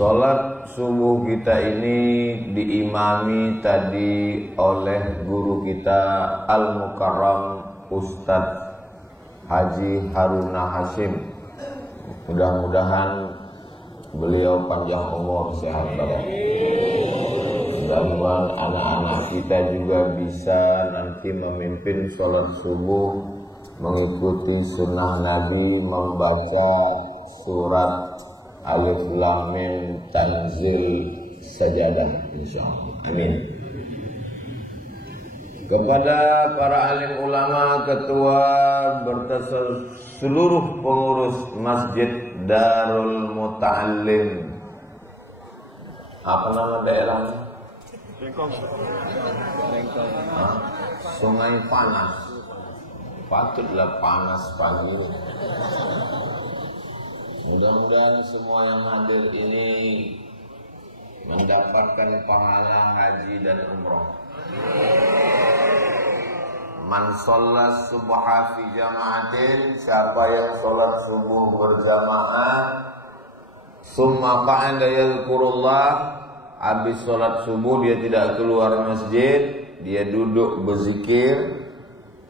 Sholat subuh kita ini diimami tadi oleh guru kita Al-Mukarram Ustadz Haji Haruna Hashim. Mudah-mudahan beliau panjang umur, sehat badan. Mudah-mudahan anak-anak kita juga bisa nanti memimpin sholat subuh, mengikuti sunnah Nabi, membaca surat Alif Lam Mim Tanzil Sajadah, insyaallah. Amin. Kepada para alim ulama, ketua bertasal seluruh pengurus Masjid Darul Muta'allim. Apa nama daerahnya? Lengkong. Sungai Panas. Patutlah panas pagi. Mudah-mudahan semua yang hadir ini mendapatkan pahala haji dan umroh. Man sholat subha fi jama'atin, siapa yang sholat subuh berjamaah, summa qa'ada yadhkurullah, habis sholat subuh dia tidak keluar masjid, dia duduk berzikir.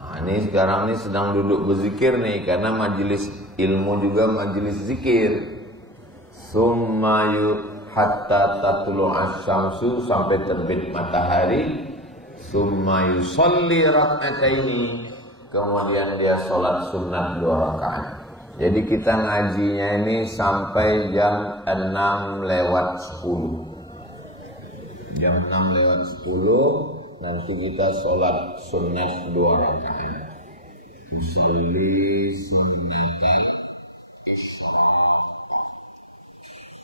Nah, ini sekarang ini sedang duduk berzikir nih, karena majelis ilmu juga majelis zikir. Summa hatta tatlu asy-syamsu, sampai terbit matahari. Summa yusalli rak'ataini, kemudian dia sholat sunat 2 rakaat. Jadi kita ngajinya ini sampai jam 6:10. Jam 6:10 nanti kita sholat sunat 2 rakaat. Musalli sunnatal isyraq.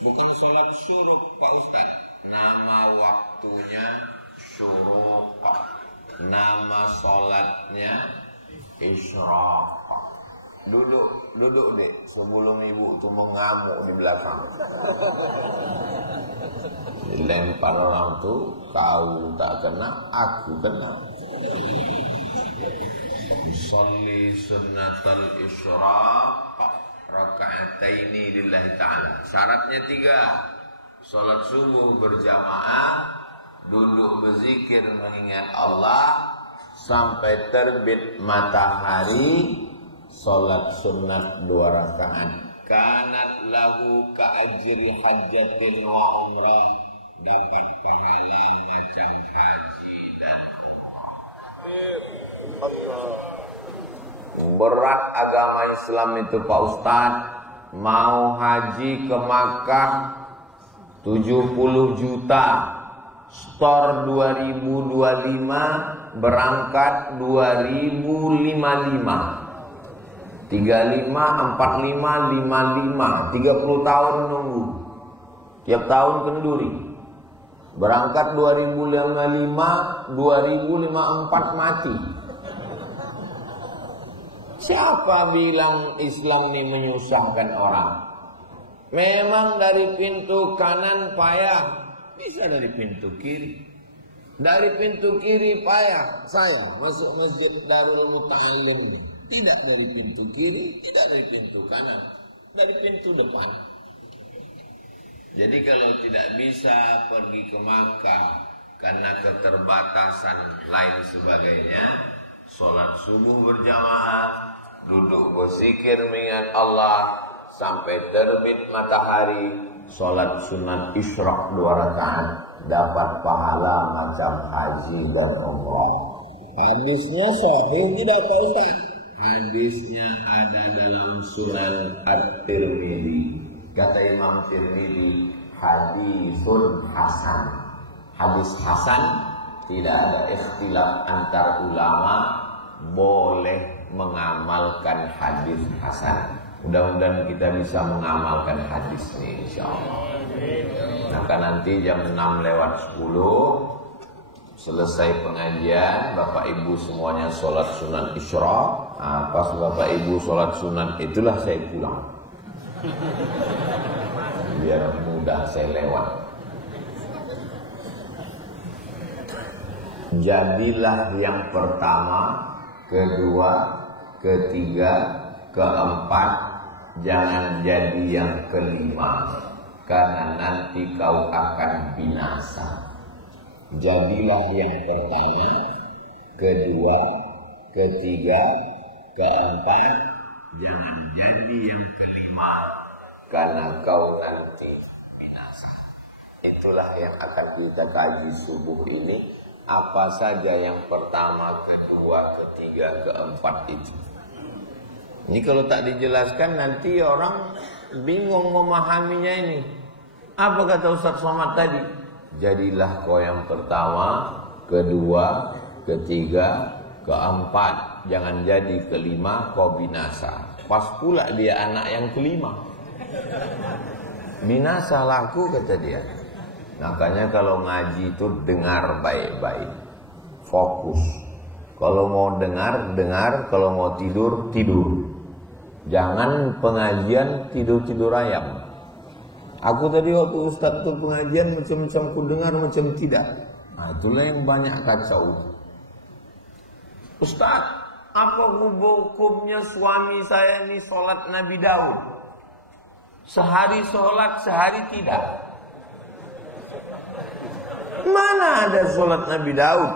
Bukan sholat syuruk Pak Ustaz. Nama waktunya syuruk, nama sholatnya isyraq. Duduk deh sebelum ibu tuh mau ngamuk di belakang. Dilempar orang tuh, kau tak kena, aku kena. Sholli sunnatal isyraq raka'ataini lillahi ta'ala. Syaratnya 3. Sholat subuh berjamaah, duduk berzikir mengingat Allah sampai terbit matahari, sholat sunat 2 rakaat. Kanat lahu ka'ajri hajjatin wa umrah, dapat pahala macam haji dan berat agama Islam itu Pak Ustadz. Mau haji ke Makkah 70 juta, store 2025, berangkat 2055, 35, 45, 55, 30 tahun nunggu, tiap tahun kenduri. Berangkat 2055, 2054 mati. Siapa bilang Islam ini menyusahkan orang? Memang dari pintu kanan payah, bisa dari pintu kiri. Dari pintu kiri payah. Saya masuk Masjid Darul Muta'allim, tidak dari pintu kiri, tidak dari pintu kanan, dari pintu depan. Jadi kalau tidak bisa pergi ke Makkah karena keterbatasan lain sebagainya, sholat subuh berjamaah, duduk berzikir mengingat Allah sampai terbit matahari, sholat sunat isyraq 2 rakaat, dapat pahala macam haji dan umrah. Hadisnya sahih tidak Pak Ustaz? Hadisnya ada dalam Sunan At-Tirmidzi. Kata Imam Tirmidzi, hadisun hasan. Hadis hasan, tidak ada ikhtilaf antar ulama, boleh mengamalkan hadis hasan. Mudah-mudahan kita bisa mengamalkan hadis ini insyaallah. Maka nanti jam 6:10 selesai pengajian, Bapak Ibu semuanya sholat sunat isyraq. Nah, pas Bapak Ibu sholat sunat itulah saya pulang, biar mudah saya lewat. Jadilah yang pertama, kedua, ketiga, keempat, jangan jadi yang kelima. karena nanti kau akan binasa. Jadilah yang pertama, kedua, ketiga, keempat, jangan jadi yang kelima, karena kau nanti binasa. Itulah yang akan kita kaji subuh ini. Apa saja yang pertama, kedua, ketiga, keempat itu. Ini kalau tak dijelaskan nanti orang bingung memahaminya ini. Apa kata Ustaz Somad tadi? Jadilah kau yang pertama, kedua, ketiga, keempat. Jangan jadi kelima, kau binasa. Pas pula dia anak yang kelima. Binasa laku kata dia. Makanya kalau ngaji itu dengar baik-baik. Fokus. Kalau mau dengar, dengar. Kalau mau tidur, tidur. Jangan pengajian tidur-tidur ayam. Aku tadi waktu Ustaz tuh pengajian macam-macam ku dengar, macam tidak. Nah, itulah yang banyak kacau. Ustaz, apa hukumnya suami saya ini sholat Nabi Daud? Sehari sholat, sehari tidak. Mana ada sholat Nabi Daud?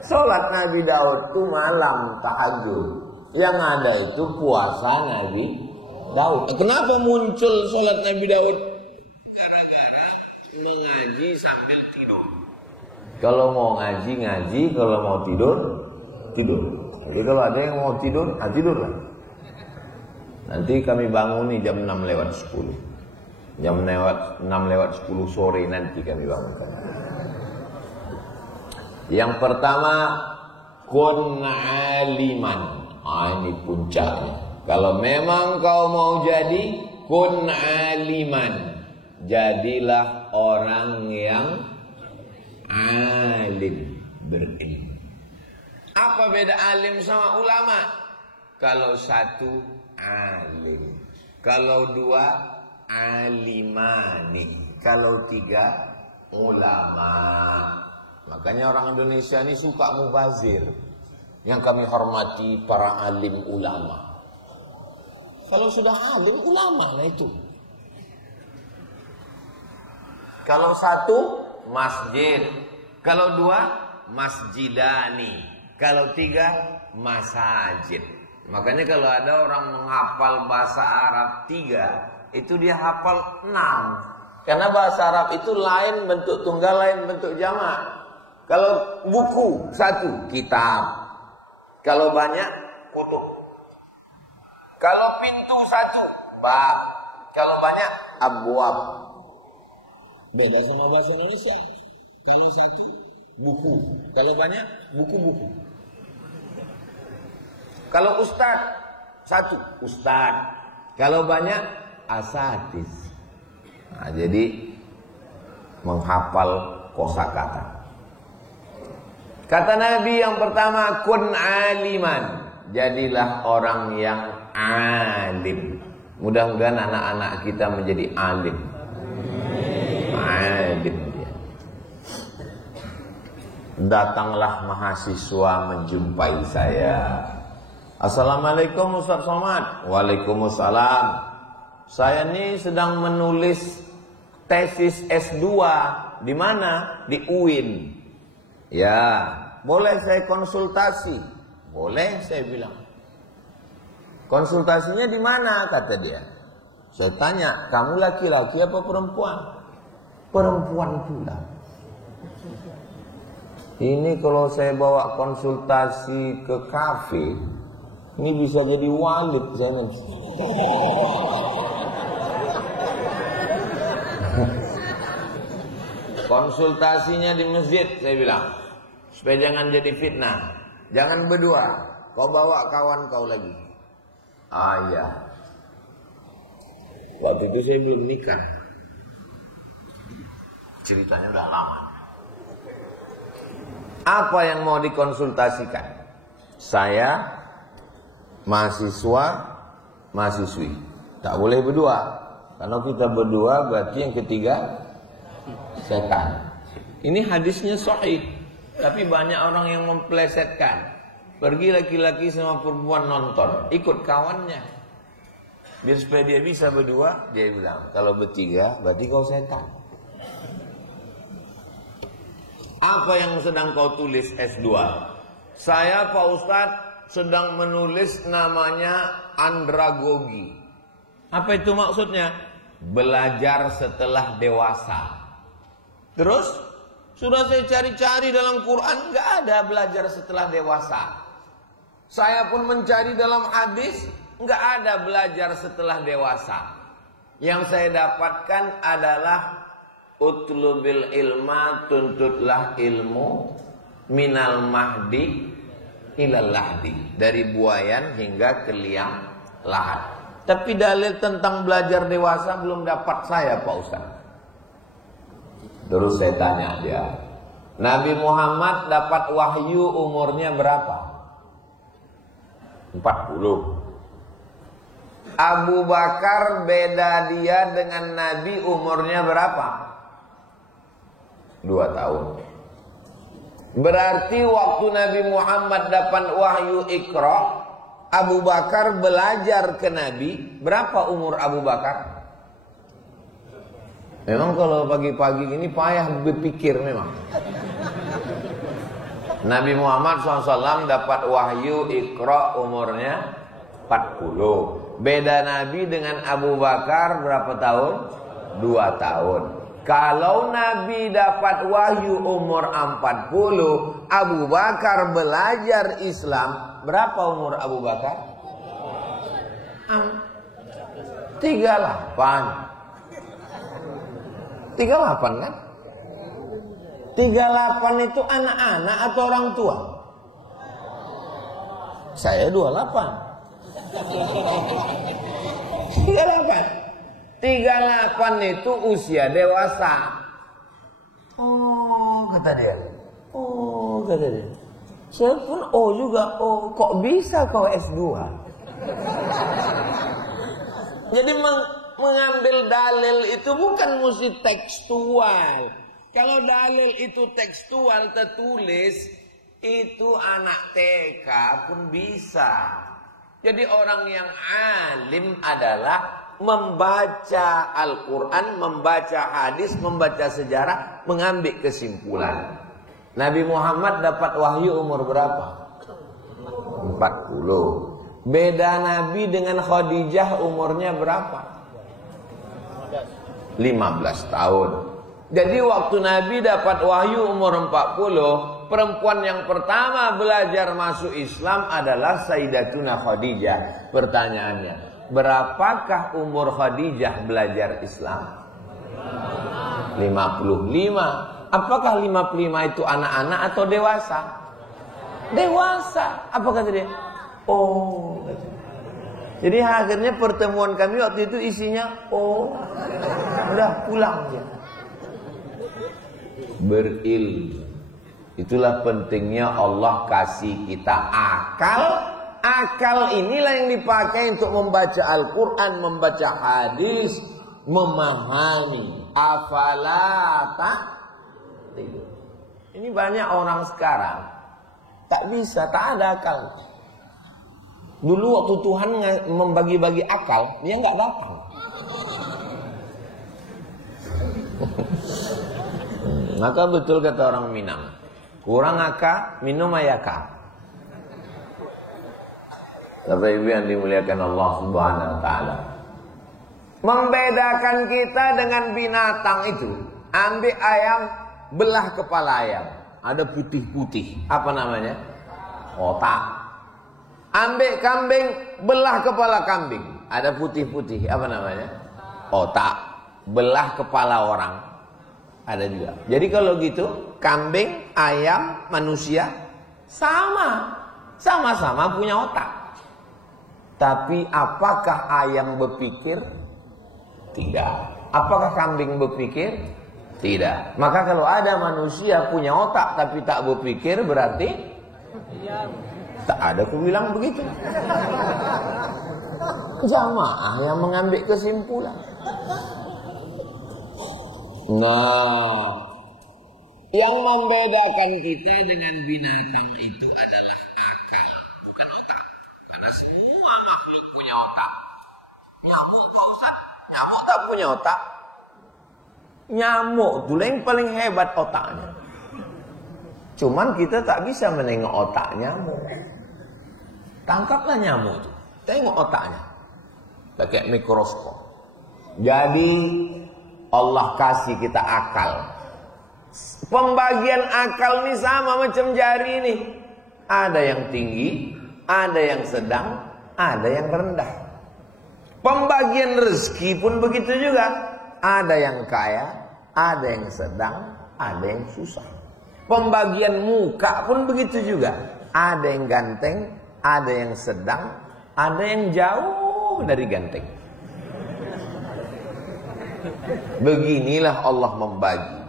Sholat Nabi Daud itu malam tahajud. Yang ada itu puasa Nabi Daud. Kenapa muncul sholat Nabi Daud? Gara-gara mengaji sambil tidur. Kalau mau ngaji, ngaji. Kalau mau tidur, tidur. Jadi kalau ada yang mau tidur, tidurlah. Nanti kami bangun nih jam 6:10. Jam 6:10 sore nanti kami bangunkan. Yang pertama, kun aliman. Ini puncaknya. Kalau memang kau mau jadi kun aliman, jadilah orang yang alim, berilmu. Apa beda alim sama ulama? Kalau satu alim, kalau dua alimani, kalau tiga ulama. Makanya orang Indonesia ini suka mubazir. Yang kami hormati para alim ulama. Kalau sudah alim ulama lah itu. Kalau satu masjid, kalau dua masjidani, kalau tiga masajid. Makanya kalau ada orang menghafal bahasa Arab 3, itu dia hafal 6. Karena bahasa Arab itu lain bentuk tunggal, lain bentuk jamak. Kalau buku satu, kitab. Kalau banyak, kutub. Kalau pintu satu, bab. Kalau banyak, abwab. Beda sama bahasa Indonesia. Kalau satu, buku. Kalau banyak, buku-buku. Kalau ustad, satu, ustad. Kalau banyak, asatis. Nah, jadi menghafal kosakata. Kata Nabi yang pertama, kun aliman. Jadilah orang yang alim. Mudah-mudahan anak-anak kita menjadi alim. Alim dia. Datanglah mahasiswa menjumpai saya. Assalamualaikum Ustaz Somad. Waalaikumsalam. Saya ini sedang menulis tesis S2. Di mana? Di UIN. Ya, boleh saya konsultasi? Boleh, saya bilang. Konsultasinya di mana? Kata dia. Saya tanya, kamu laki-laki apa perempuan? Perempuan pula. Ini kalau saya bawa konsultasi ke kafe, ini bisa jadi walid saya nanti. Konsultasinya di masjid, saya bilang. Supaya jangan jadi fitnah. Jangan berdua. Kau bawa kawan kau lagi. Iya. Waktu itu saya belum nikah. Ceritanya udah lama. Apa yang mau dikonsultasikan? Saya, mahasiswa, mahasiswi. Tak boleh berdua. Kalau kita berdua berarti yang ketiga setan. Ini hadisnya sahih, tapi banyak orang yang memplesetkan. Pergi laki-laki sama perempuan nonton, ikut kawannya. Biar supaya dia bisa berdua, dia bilang, kalau bertiga berarti kau setan. Apa yang sedang kau tulis S2? Saya Pak Ustadz sedang menulis namanya andragogi. Apa itu maksudnya? Belajar setelah dewasa. Terus sudah saya cari-cari dalam Quran, nggak ada belajar setelah dewasa. Saya pun mencari dalam hadis, nggak ada belajar setelah dewasa. Yang saya dapatkan adalah utlubil ilma, tuntutlah ilmu minal mahdi ilal lahdi, dari buayan hingga ke liang lahat. Tapi dalil tentang belajar dewasa belum dapat saya Pak Ustaz. Terus saya tanya dia, Nabi Muhammad dapat wahyu umurnya berapa? 40. Abu Bakar beda dia dengan Nabi umurnya berapa? 2 tahun. Berarti waktu Nabi Muhammad dapat wahyu Iqra, Abu Bakar belajar ke Nabi. Berapa umur Abu Bakar? Memang kalau pagi-pagi ini payah berpikir memang. Nabi Muhammad SAW dapat wahyu Iqra umurnya 40. Beda Nabi dengan Abu Bakar berapa tahun? 2 tahun. Kalau Nabi dapat wahyu umur 40, Abu Bakar belajar Islam, berapa umur Abu Bakar? 38. 38 kan? 38 itu anak-anak atau orang tua? Saya 28. 38 itu usia dewasa. Oh, kata dia. Oh, kata dia. Saya pun juga. Oh, kok bisa kau S2? Jadi mengambil dalil itu bukan mesti tekstual. Kalau dalil itu tekstual tertulis, itu anak TK pun bisa. Jadi orang yang alim adalah membaca Al-Quran, membaca hadis, membaca sejarah, mengambil kesimpulan. Nabi Muhammad dapat wahyu umur berapa? 40. Beda Nabi dengan Khadijah umurnya berapa? 15 tahun. Jadi waktu Nabi dapat wahyu umur 40, perempuan yang pertama belajar masuk Islam adalah Sayyidatuna Khadijah. Pertanyaannya, berapakah umur Khadijah belajar Islam? 55. Apakah 55 itu anak-anak atau dewasa? Dewasa. Apa kata dia? Oh. Jadi akhirnya pertemuan kami waktu itu isinya udah pulang ya. Berilmu. Itulah pentingnya Allah kasih kita akal. Akal inilah yang dipakai untuk membaca Al-Quran, membaca hadis, memahami. Afalata. Ini banyak orang sekarang tak bisa, tak ada akal. Dulu waktu Tuhan membagi-bagi akal, dia nggak datang. Maka betul kata orang Minang, kurang akal, minum ayaka. Bapak Ibu yang dimuliakan Allah Subhanahu wa taala. Membedakan kita dengan binatang itu, ambil ayam, belah kepala ayam, ada putih-putih, apa namanya? Otak. Ambil kambing, belah kepala kambing, ada putih-putih, apa namanya? Otak. Belah kepala orang, ada juga. Jadi kalau gitu, kambing, ayam, manusia sama-sama punya otak. Tapi apakah ayam berpikir? Tidak. Apakah kambing berpikir? Tidak. Maka kalau ada manusia punya otak tapi tak berpikir, berarti tak ada aku bilang begitu. Jamaah yang mengambil kesimpulan. Nah, yang membedakan kita dengan binatang itu adalah akal, bukan otak. Karena semua makhluk punya otak. Nyamuk Pak Ustaz, nyamuk tak punya otak. Nyamuk itu yang paling hebat otaknya. Cuman kita tak bisa menengok otak nyamuk. Tangkaplah nyamuk itu, tengok otaknya, pakai mikroskop. Jadi Allah kasih kita akal. Pembagian akal ini sama macam jari ini. Ada yang tinggi, ada yang sedang, ada yang rendah. Pembagian rezeki pun begitu juga. Ada yang kaya, ada yang sedang, ada yang susah. Pembagian muka pun begitu juga. Ada yang ganteng, ada yang sedang, ada yang jauh dari ganteng. Beginilah Allah membagi.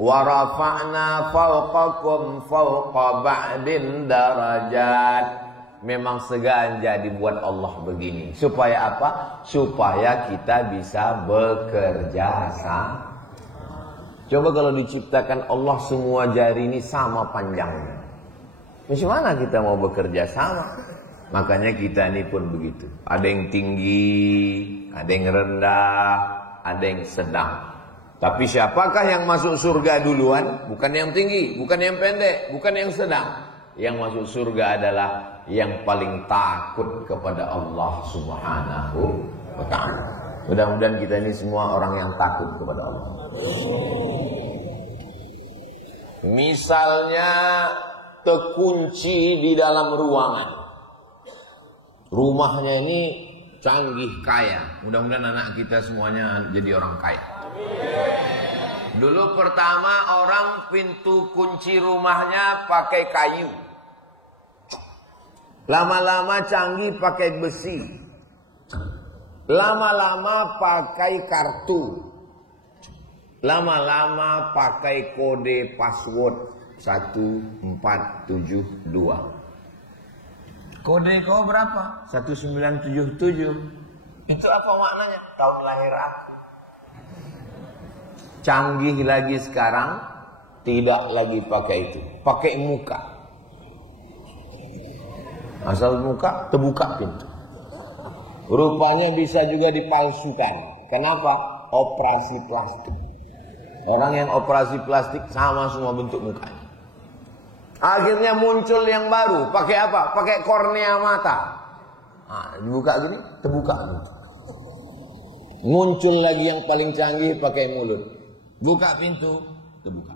Wa rafa'na fawqakum fawqa ba'din darajat. Memang sengaja dibuat Allah begini. Supaya apa? Supaya kita bisa bekerja sama. Coba kalau diciptakan Allah semua jari ini sama panjangnya. Bagaimana kita mau bekerja sama? Makanya kita ini pun begitu. Ada yang tinggi, ada yang rendah, ada yang sedang. Tapi siapakah yang masuk surga duluan? Bukan yang tinggi, bukan yang pendek, bukan yang sedang. Yang masuk surga adalah yang paling takut kepada Allah Subhanahu wa ta'ala. Mudah-mudahan kita ini semua orang yang takut kepada Allah. Misalnya terkunci di dalam ruangan. Rumahnya ini canggih kaya. Mudah-mudahan anak kita semuanya jadi orang kaya. Dulu pertama orang pintu kunci rumahnya pakai kayu. Lama-lama canggih pakai besi. Lama-lama pakai kartu. Lama-lama pakai kode password 1472. Kode kau berapa? 1977. Itu apa maknanya? Tahun lahir aku. Canggih lagi sekarang, tidak lagi pakai itu, pakai muka. Asal muka, terbuka pintu. Rupanya bisa juga dipalsukan. Kenapa? Operasi plastik. Orang yang operasi plastik sama semua bentuk mukanya. Akhirnya muncul yang baru, pakai apa? Pakai kornea mata. Nah, dibuka gini, terbuka pintu. Muncul lagi yang paling canggih pakai mulut. Buka pintu, terbuka.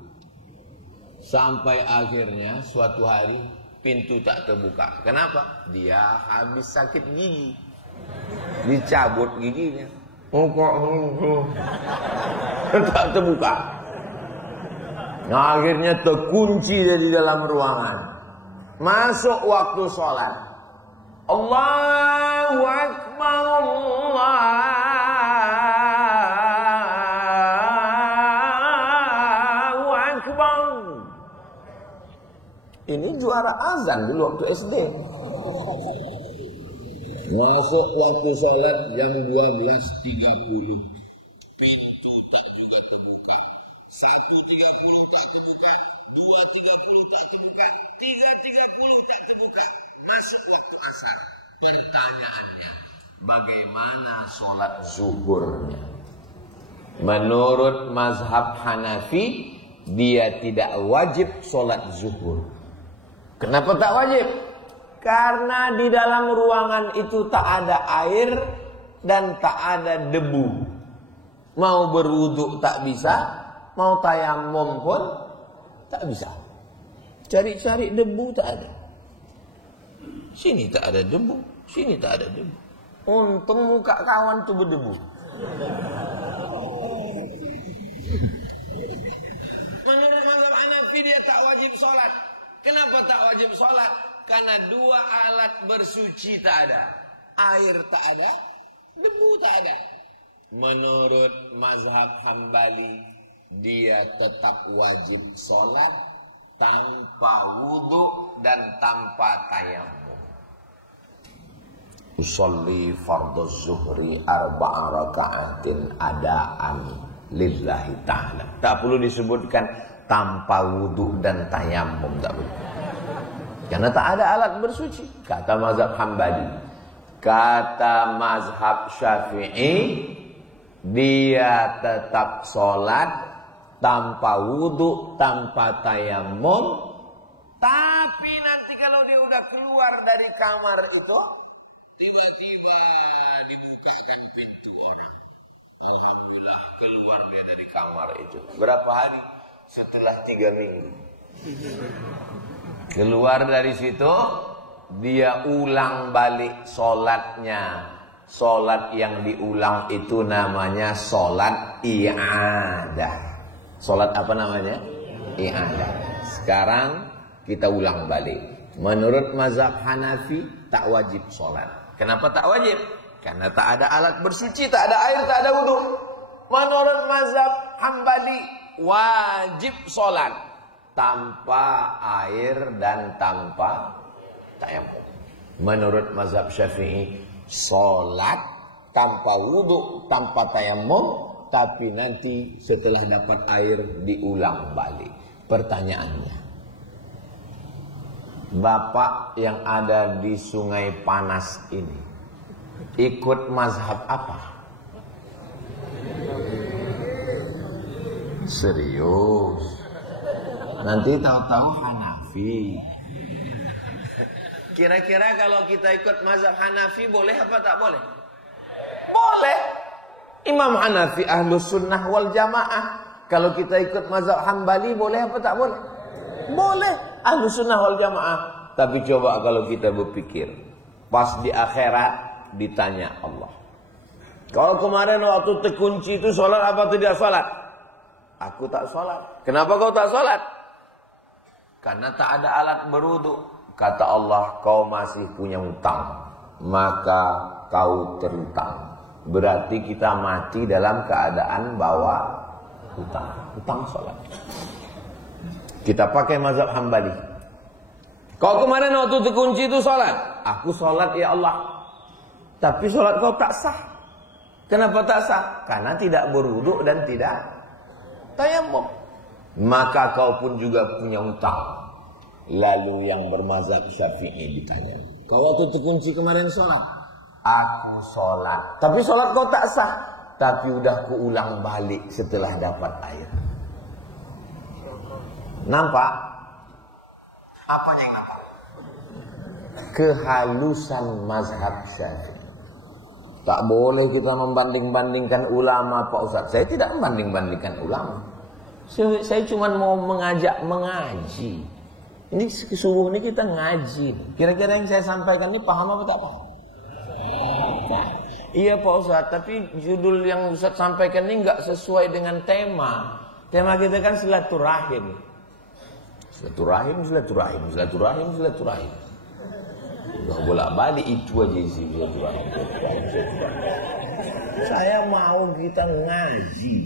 Sampai akhirnya suatu hari pintu tak terbuka. Kenapa? Dia habis sakit gigi. Dicabut giginya. Tak terbuka. Nah, akhirnya terkunci dari dalam ruangan. Masuk waktu sholat. Allahu Akbar, Allahu Akbar. Ini juara azan dulu waktu SD. Masuk waktu sholat jam 12.30. Pintu tak juga terbuka. 1.30 tak terbuka. 2.30 tak terbuka. 3.30 tak terbuka. Masuk waktu asar. Pertanyaannya, bagaimana sholat zuhurnya? Menurut mazhab Hanafi, dia tidak wajib sholat zuhur. Kenapa tak wajib? Karena di dalam ruangan itu tak ada air dan tak ada debu. Mau berwudu tak bisa, mau tayamum pun tak bisa. Cari-cari debu tak ada. Sini tak ada debu, sini tak ada debu. Untung muka kawan tuh berdebu. Menurut mazhab Hanafi dia tak wajib sholat. Kenapa tak wajib sholat? Karena dua alat bersuci tak ada. Air tak ada, debu tak ada. Menurut mazhab Hambali, dia tetap wajib sholat tanpa wudu dan tanpa tayamum. Usolli fardhu zuhri arba'a raka'atin adaan lillahi ta'ala. Tak perlu disebutkan tanpa wudu dan tayamum, tak perlu. Karena tak ada alat bersuci, kata mazhab Hambali. Kata mazhab Syafi'i, dia tetap sholat tanpa wudu, tanpa tayammum. Tapi nanti kalau dia udah keluar dari kamar itu, tiba-tiba dibukakan pintu orang. Alhamdulillah keluar dia dari kamar itu. Berapa hari? Setelah 3 minggu. Keluar dari situ, dia ulang balik sholatnya. Sholat yang diulang itu namanya sholat i'adah. Sholat apa namanya? I'adah. Sekarang kita ulang balik. Menurut mazhab Hanafi, tak wajib sholat. Kenapa tak wajib? Karena tak ada alat bersuci, tak ada air, tak ada wudu. Menurut mazhab Hambali, wajib sholat tanpa air dan tanpa tayammum. Menurut mazhab Syafi'i, sholat tanpa wudu, tanpa tayammum, tapi nanti setelah dapat air diulang balik. Pertanyaannya, Bapak yang ada di Sungai Panas ini ikut mazhab apa? Serius? Nanti tahu-tahu Hanafi. Kira-kira kalau kita ikut mazhab Hanafi boleh apa tak boleh? Boleh. Imam Hanafi Ahlus Sunnah wal Jamaah. Kalau kita ikut mazhab Hambali boleh apa tak boleh? Boleh. Ahlus Sunnah wal Jamaah. Tapi coba kalau kita berpikir, pas di akhirat ditanya Allah, kalau kemarin waktu terkunci itu sholat apa tidak sholat? Aku tak sholat. Kenapa kau tak sholat? Karena tak ada alat berwudu. Kata Allah, kau masih punya hutang, maka kau terhutang. Berarti kita mati dalam keadaan bawa hutang sholat. Kita pakai mazhab Hambali. Kau kemarin waktu terkunci itu sholat. Aku sholat ya Allah. Tapi sholat kau tak sah. Kenapa tak sah? Karena tidak berwudu dan tidak tayammum. Maka kau pun juga punya hutang. Lalu yang bermazhab Syafi'i ditanya, kau waktu terkunci kemarin sholat? Aku sholat. Tapi sholat kau tak sah. Tapi udah kuulang balik setelah dapat air. Nampak? Apa yang nampak? Kehalusan mazhab Syafi'i. Tak boleh kita membanding-bandingkan ulama, Pak Ustaz. Saya tidak membanding-bandingkan ulama. Saya cuma mau mengajak mengaji. Ini subuh ini kita ngaji. Kira-kira yang saya sampaikan ini paham apa tak paham? Iya Pak Ustaz, tapi judul yang Ustaz sampaikan ini enggak sesuai dengan tema. Tema kita kan silaturahim. Silaturahim. Udah bolak-balik itu aja sih silaturahim. Saya mau kita ngaji,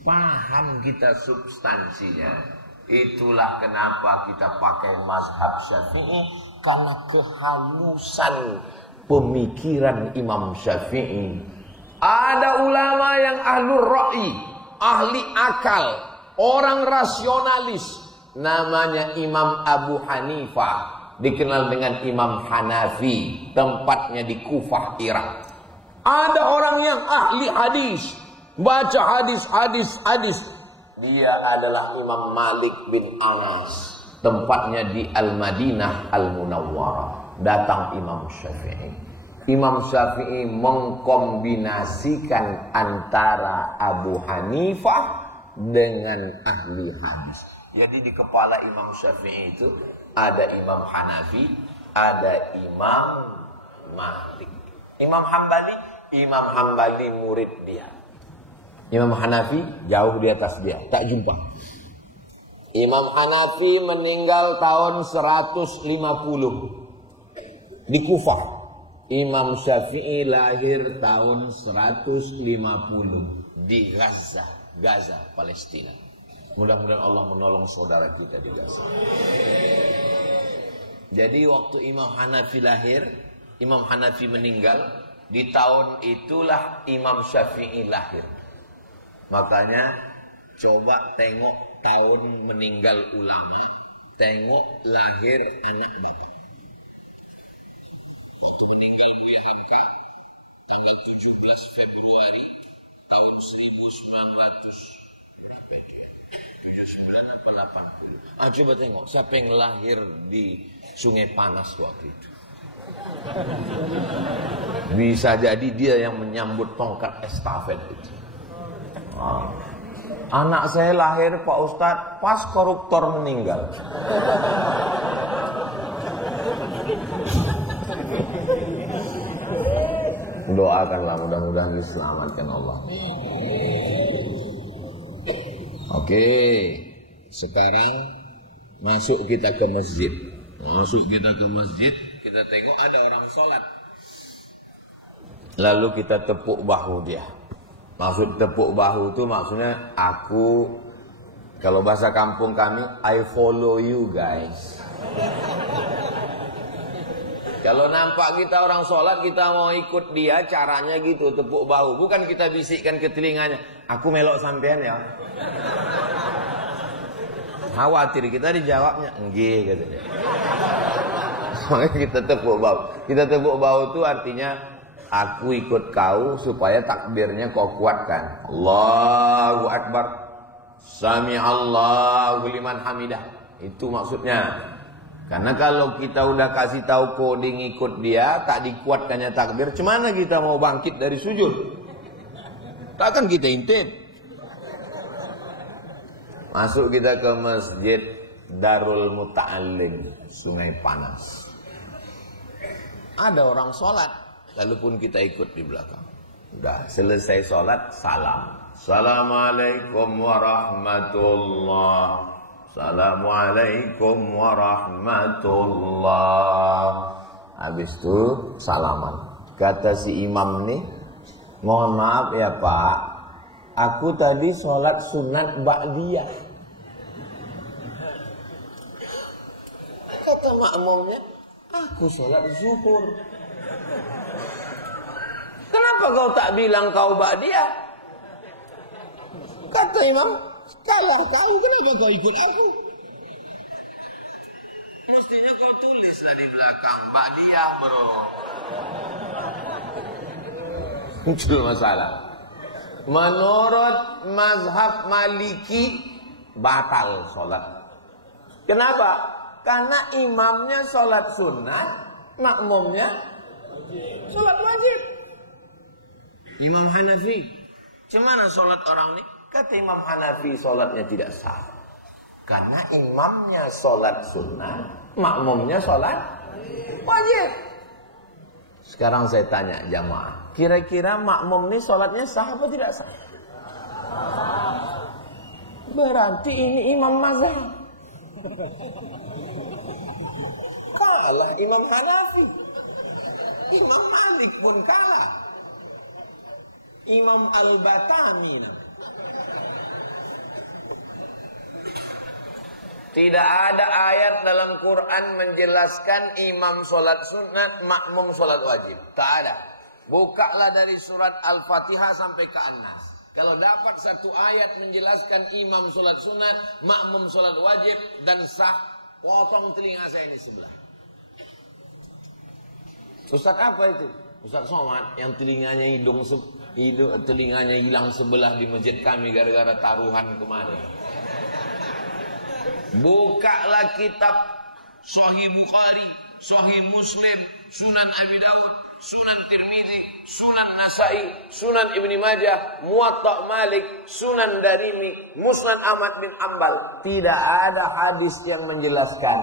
paham kita substansinya. Itulah kenapa kita pakai mazhab Syafi'i, karena kehalusan pemikiran Imam Syafi'i. Ada ulama yang ahlur ra'i, ahli akal, orang rasionalis, namanya Imam Abu Hanifah, dikenal dengan Imam Hanafi, tempatnya di Kufah, Irak. Ada orang yang ahli hadis, baca hadis. Dia adalah Imam Malik bin Anas, tempatnya di Al-Madinah Al-Munawwarah. Datang Imam Syafi'i. Imam Syafi'i mengkombinasikan antara Abu Hanifah dengan ahli hadis. Jadi di kepala Imam Syafi'i itu ada Imam Hanafi, ada Imam Malik. Imam Hambali murid dia. Imam Hanafi jauh di atas dia, tak jumpa. Imam Hanafi meninggal tahun 150 di Kufah. Imam Syafi'i lahir tahun 150 di Gaza, Palestina. Mudah-mudahan Allah menolong saudara kita di Gaza. Jadi waktu Imam Hanafi lahir, Imam Hanafi meninggal, di tahun itulah Imam Syafi'i lahir. Makanya coba tengok tahun meninggal ulama, tengok lahir anak bapak. waktu meninggal Buya Hamka tanggal 17 Februari tahun 1979 coba tengok siapa yang lahir di Sungai Panas waktu itu. Bisa jadi dia yang menyambut tongkat estafet itu. Anak saya lahir Pak Ustadz pas koruptor meninggal. Doakanlah mudah-mudahan diselamatkan Allah. Oke, sekarang masuk kita ke masjid. Kita tengok ada orang sholat. Lalu kita tepuk bahu dia. Maksud tepuk bahu itu maksudnya aku, kalau bahasa kampung kami, I follow you guys. Kalau nampak kita orang sholat, kita mau ikut dia, caranya gitu, tepuk bahu. Bukan kita bisikkan ke telinganya, aku melok sampean ya. Khawatir kita dijawabnya, enggak katanya. Soalnya kita tepuk bahu. Kita tepuk bahu itu artinya, aku ikut kau supaya takbirnya kau kuatkan. Allahu Akbar. Sami'allahu liman hamidah. Itu maksudnya. Karena kalau kita udah kasih tahu coding ikut dia, tak dikuatkannya takbir, cemana kita mau bangkit dari sujud? Takkan kita intip. Masuk kita ke masjid Darul Muta'allim, Sungai Panas. Ada orang sholat, lalu pun kita ikut di belakang. Udah selesai sholat, salam. Assalamualaikum warahmatullahi. Assalamualaikum warahmatullah. Habis itu salaman. Kata si imam nih, mohon maaf ya Pak, aku tadi sholat sunat ba'diyah. Kata makmumnya, aku sholat zuhur. Kenapa kau tak bilang kau ba'diyah? Kata imam, kalau kau kenapa kau ikut aku? Mestinya kau tulislah di belakang ba'diyah bro. Muncul masalah. Menurut mazhab Maliki batal sholat. Kenapa? Karena imamnya sholat sunnah, makmumnya sholat wajib. Imam Hanafi, gimana sholat orang ini? Kata Imam Hanafi sholatnya tidak sah. Karena imamnya sholat sunnah, makmumnya sholat wajib. Sekarang saya tanya jamaah, kira-kira makmum ini sholatnya sah atau tidak sah? Berarti ini imam mazhab. Kalah Imam Hanafi. Imam Malik pun kalah. Imam Al-Batami. Tidak ada ayat dalam Quran menjelaskan imam sholat sunat, makmum sholat wajib. Tak ada. Bukalah dari surat Al-Fatihah sampai ke An-Nas. Kalau dapat satu ayat menjelaskan imam sholat sunat, makmum sholat wajib dan sah, potong telinga saya ini sebelah. Ustaz apa itu? Ustaz Somad yang telinganya telinganya hilang sebelah di masjid kami gara-gara taruhan kemarin. Bukalah kitab Sahih Bukhari, Sahih Muslim, Sunan Abi Dawud, Sunan Tirmidzi, Sunan Nasai, Sunan Ibnu Majah, Muwatta Malik, Sunan Darimi, Musnad Ahmad bin Ambal. Tidak ada hadis yang menjelaskan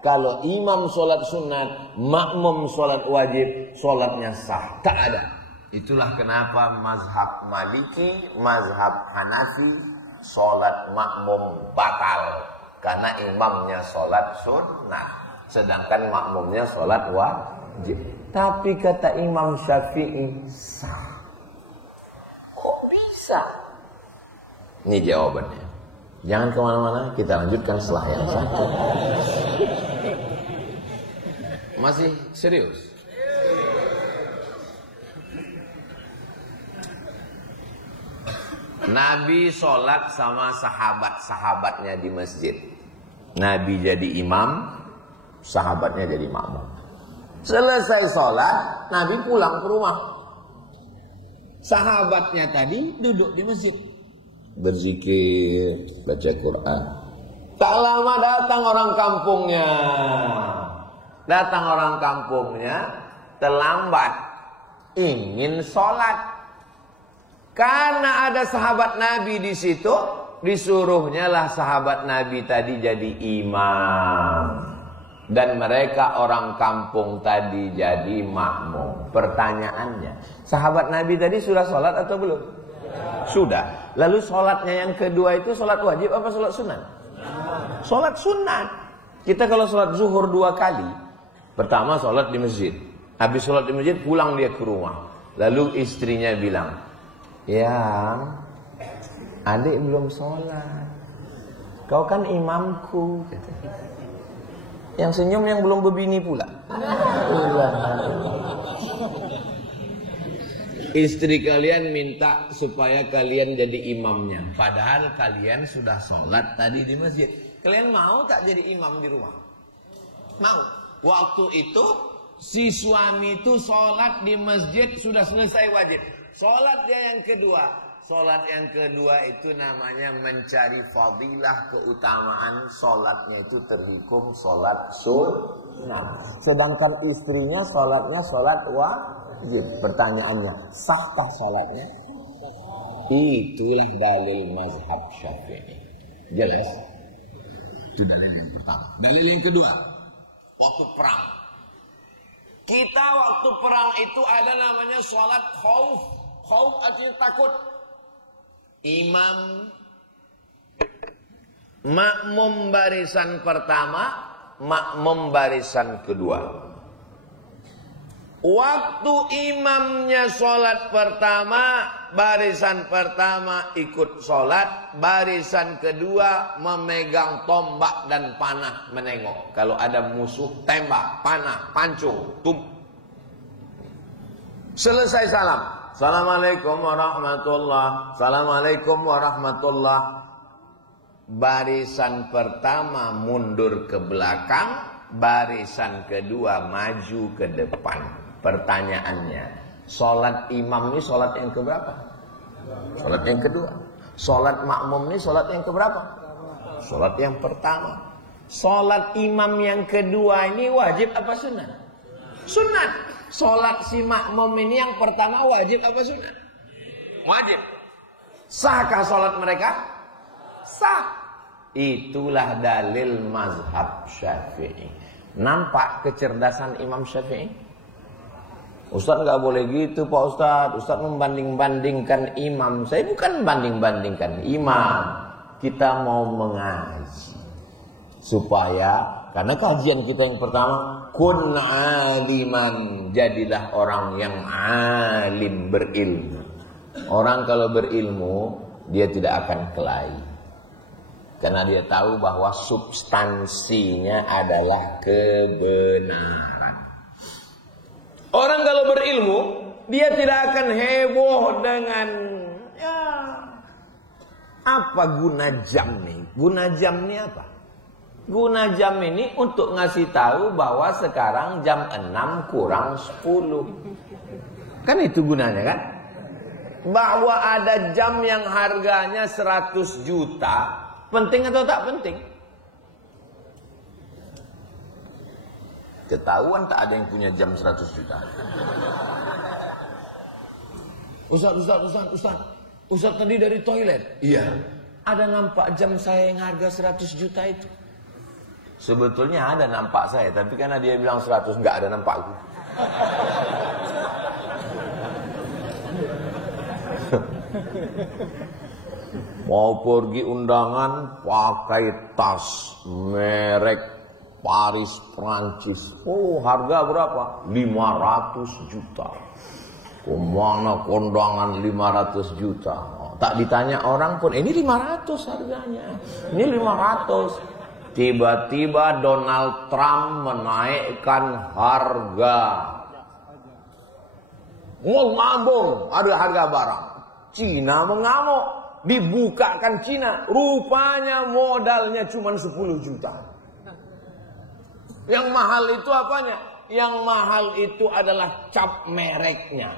kalau imam sholat sunat, makmum sholat wajib, sholatnya sah. Tak ada. Itulah kenapa mazhab Maliki, mazhab Hanafi, sholat makmum batal. Karena imamnya sholat sunnah, sedangkan makmumnya sholat wajib. Tapi kata Imam Syafi'i sah. Kok bisa? Ini jawabannya. Jangan kemana-mana, kita lanjutkan setelah yang satu. Masih serius? Nabi sholat sama sahabat-sahabatnya di masjid. Nabi jadi imam, sahabatnya jadi makmum. Selesai sholat, Nabi pulang ke rumah. Sahabatnya tadi duduk di masjid, berzikir, baca Quran. Tak lama datang orang kampungnya. Datang orang kampungnya, terlambat, ingin sholat. Karena ada sahabat Nabi di situ, disuruhnya lah sahabat Nabi tadi jadi imam. Dan mereka orang kampung tadi jadi makmum. Pertanyaannya, sahabat Nabi tadi sudah sholat atau belum? Sudah. Lalu sholatnya yang kedua itu sholat wajib apa sholat sunat? Sholat sunat. Kita kalau sholat zuhur 2 kali, pertama sholat di masjid, habis sholat di masjid pulang dia ke rumah. Lalu istrinya bilang, "Yang adik belum sholat, kau kan imamku." Yang senyum yang belum berbini pula. Istri kalian minta supaya kalian jadi imamnya, padahal kalian sudah sholat tadi di masjid. Kalian mau tak jadi imam di rumah? Mau. Waktu itu si suami itu sholat di masjid sudah selesai wajib. Sholat dia yang kedua. Sholat yang kedua itu namanya mencari fadilah, keutamaan. Sholatnya itu terhukum sholat sunnah. Sedangkan istrinya sholatnya sholat wajib. Pertanyaannya, sahkah sholatnya? Itulah dalil mazhab Syafi'i. Jelas? Itu dalil yang pertama. Dalil yang kedua, waktu perang. Kita waktu perang itu ada namanya sholat khauf. Khauf artinya takut. Imam makmum barisan pertama, makmum barisan kedua. Waktu imamnya sholat pertama, barisan pertama ikut sholat, barisan kedua memegang tombak dan panah menengok. Kalau ada musuh tembak, panah, pancung, selesai salam. Assalamualaikum warahmatullah. Assalamualaikum warahmatullah. Barisan pertama mundur ke belakang, barisan kedua maju ke depan. Pertanyaannya, sholat imam ini sholat yang keberapa? Sholat yang kedua. Sholat makmum ini sholat yang keberapa? Sholat yang pertama. Sholat imam yang kedua ini wajib apa sunat? Sunat. Sholat si makmum ini yang pertama wajib apa sunat? Wajib. Sahkah sholat mereka? Sah. Itulah dalil mazhab Syafi'i. Nampak kecerdasan Imam Syafi'i? Ustaz gak boleh gitu Pak Ustaz. Ustaz membanding-bandingkan imam. Saya bukan banding-bandingkan imam. Kita mau mengaji. Supaya, karena kajian kita yang pertama, kun aliman, jadilah orang yang alim, berilmu. Orang kalau berilmu, dia tidak akan kelahi. Karena dia tahu bahwa substansinya adalah kebenaran. Orang kalau berilmu, dia tidak akan heboh dengan apa guna jam nih? Guna jam nih apa? Guna jam ini untuk ngasih tahu bahwa sekarang jam 6 kurang 10. Kan itu gunanya kan? Bahwa ada jam yang harganya 100 juta. Penting atau tak penting? Ketahuan tak ada yang punya jam 100 juta. Ustaz tadi dari toilet. Iya. Ada nampak jam saya yang harga 100 juta itu. Sebetulnya ada nampak saya, tapi karena dia bilang 100, nggak ada nampakku. Mau pergi undangan pakai tas merek Paris Prancis. Oh, harga berapa? 500 juta. Kemana kondangan 500 juta? Oh, tak ditanya orang pun, ini 500 harganya. Ini 500. Tiba-tiba Donald Trump menaikkan harga. Ngomong, ada harga barang. Cina mengamuk. Dibukakan Cina. Rupanya modalnya cuma 10 juta. Yang mahal itu apanya? Yang mahal itu adalah cap mereknya.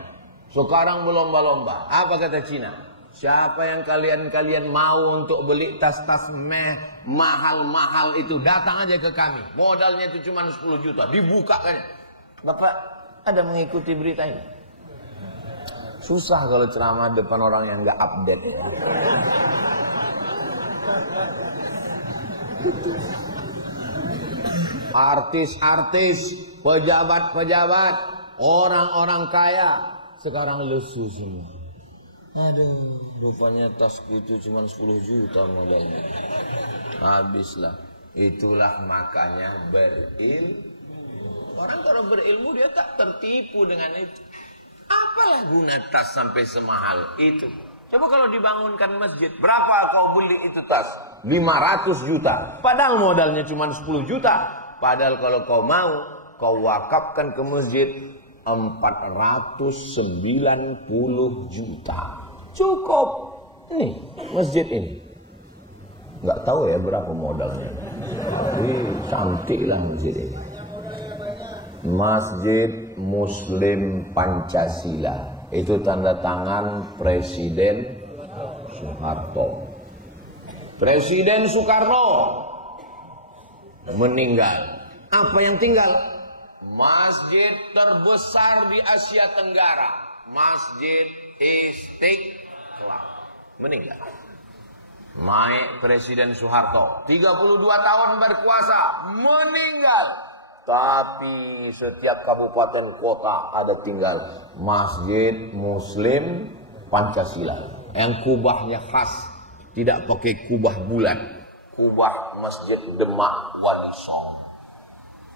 Sekarang berlomba-lomba. Apa kata Cina? Siapa yang kalian mau untuk beli tas-tas mahal-mahal itu, datang aja ke kami. Modalnya itu cuma 10 juta. Dibuka kan. Bapak ada mengikuti berita ini? Susah kalau ceramah depan orang yang gak update. Artis-artis, pejabat-pejabat, orang-orang kaya sekarang lesu semua. Aduh, rupanya tasku itu cuma 10 juta modalnya. Habislah. Itulah makanya orang kalau berilmu dia tak tertipu dengan itu. Apalah guna tas sampai semahal itu? Coba kalau dibangunkan masjid, berapa kau beli itu tas? 500 juta. Padahal modalnya cuma 10 juta. Padahal kalau kau mau, kau wakafkan ke masjid 490 juta. Cukup. Nih, masjid ini. Enggak tahu ya berapa modalnya. Tapi cantiklah masjid ini. Masjid Muslim Pancasila. Itu tanda tangan Presiden Soeharto. Presiden Soekarno meninggal. Apa yang tinggal? Masjid terbesar di Asia Tenggara, Masjid Istiqlal, meninggal. Presiden Soeharto 32 tahun berkuasa, meninggal. Tapi setiap kabupaten kota ada tinggal Masjid Muslim Pancasila. Yang kubahnya khas, tidak pakai kubah bulat. Kubah Masjid Demak Wali Songo.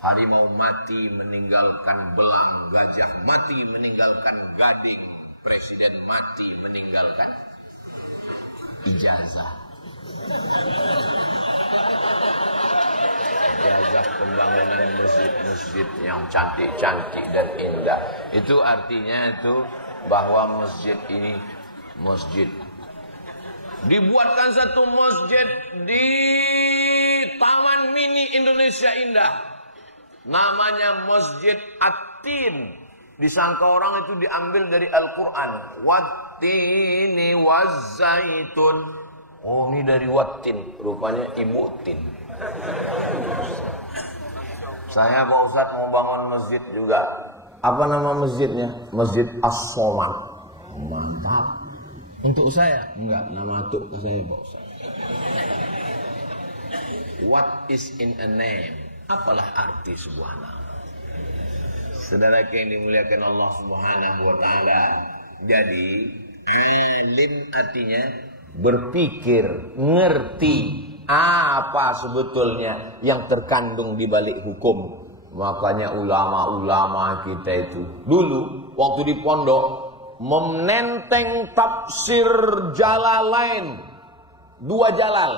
Harimau mati meninggalkan belang, gajah mati meninggalkan gading, presiden mati meninggalkan ijazah. Ijazah pembangunan masjid-masjid yang cantik-cantik dan indah. Itu artinya itu bahwa masjid ini masjid. Dibuatkan satu masjid di Taman Mini Indonesia Indah. Namanya Masjid At-Tin. Disangka orang itu diambil dari Al-Quran. Wat-tini waz-zaitun. Oh, ini dari Wat-tin. Rupanya Ibu Tin. Saya Pak Ustadz mau bangun masjid juga. Apa nama masjidnya? Masjid As-Somad. Mantap. Untuk saya? Enggak, nama untuk saya Pak Ustadz. What is in a name? Apalah arti sebuah nama? Saudara yang dimuliakan Allah Subhanahu wa taala. Jadi, alim artinya berpikir, ngerti apa sebetulnya yang terkandung di balik hukum. Makanya ulama-ulama kita itu dulu waktu di pondok menenteng tafsir Jalalain. 2 Jalal,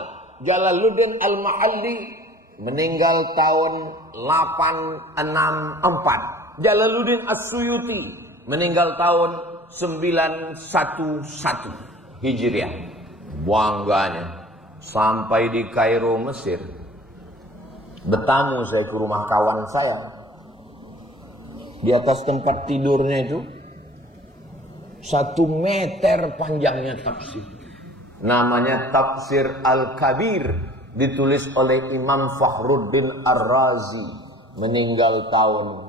Jalaluddin Al-Mahalli meninggal tahun 864. Jalaluddin As-Suyuti meninggal tahun 911 Hijriah. Bangganya sampai di Kairo, Mesir. Bertamu saya ke rumah kawan saya. Di atas tempat tidurnya itu 1 meter panjangnya tafsir. Namanya Tafsir Al-Kabir. Ditulis oleh Imam Fakhruddin Ar-Razi. Meninggal tahun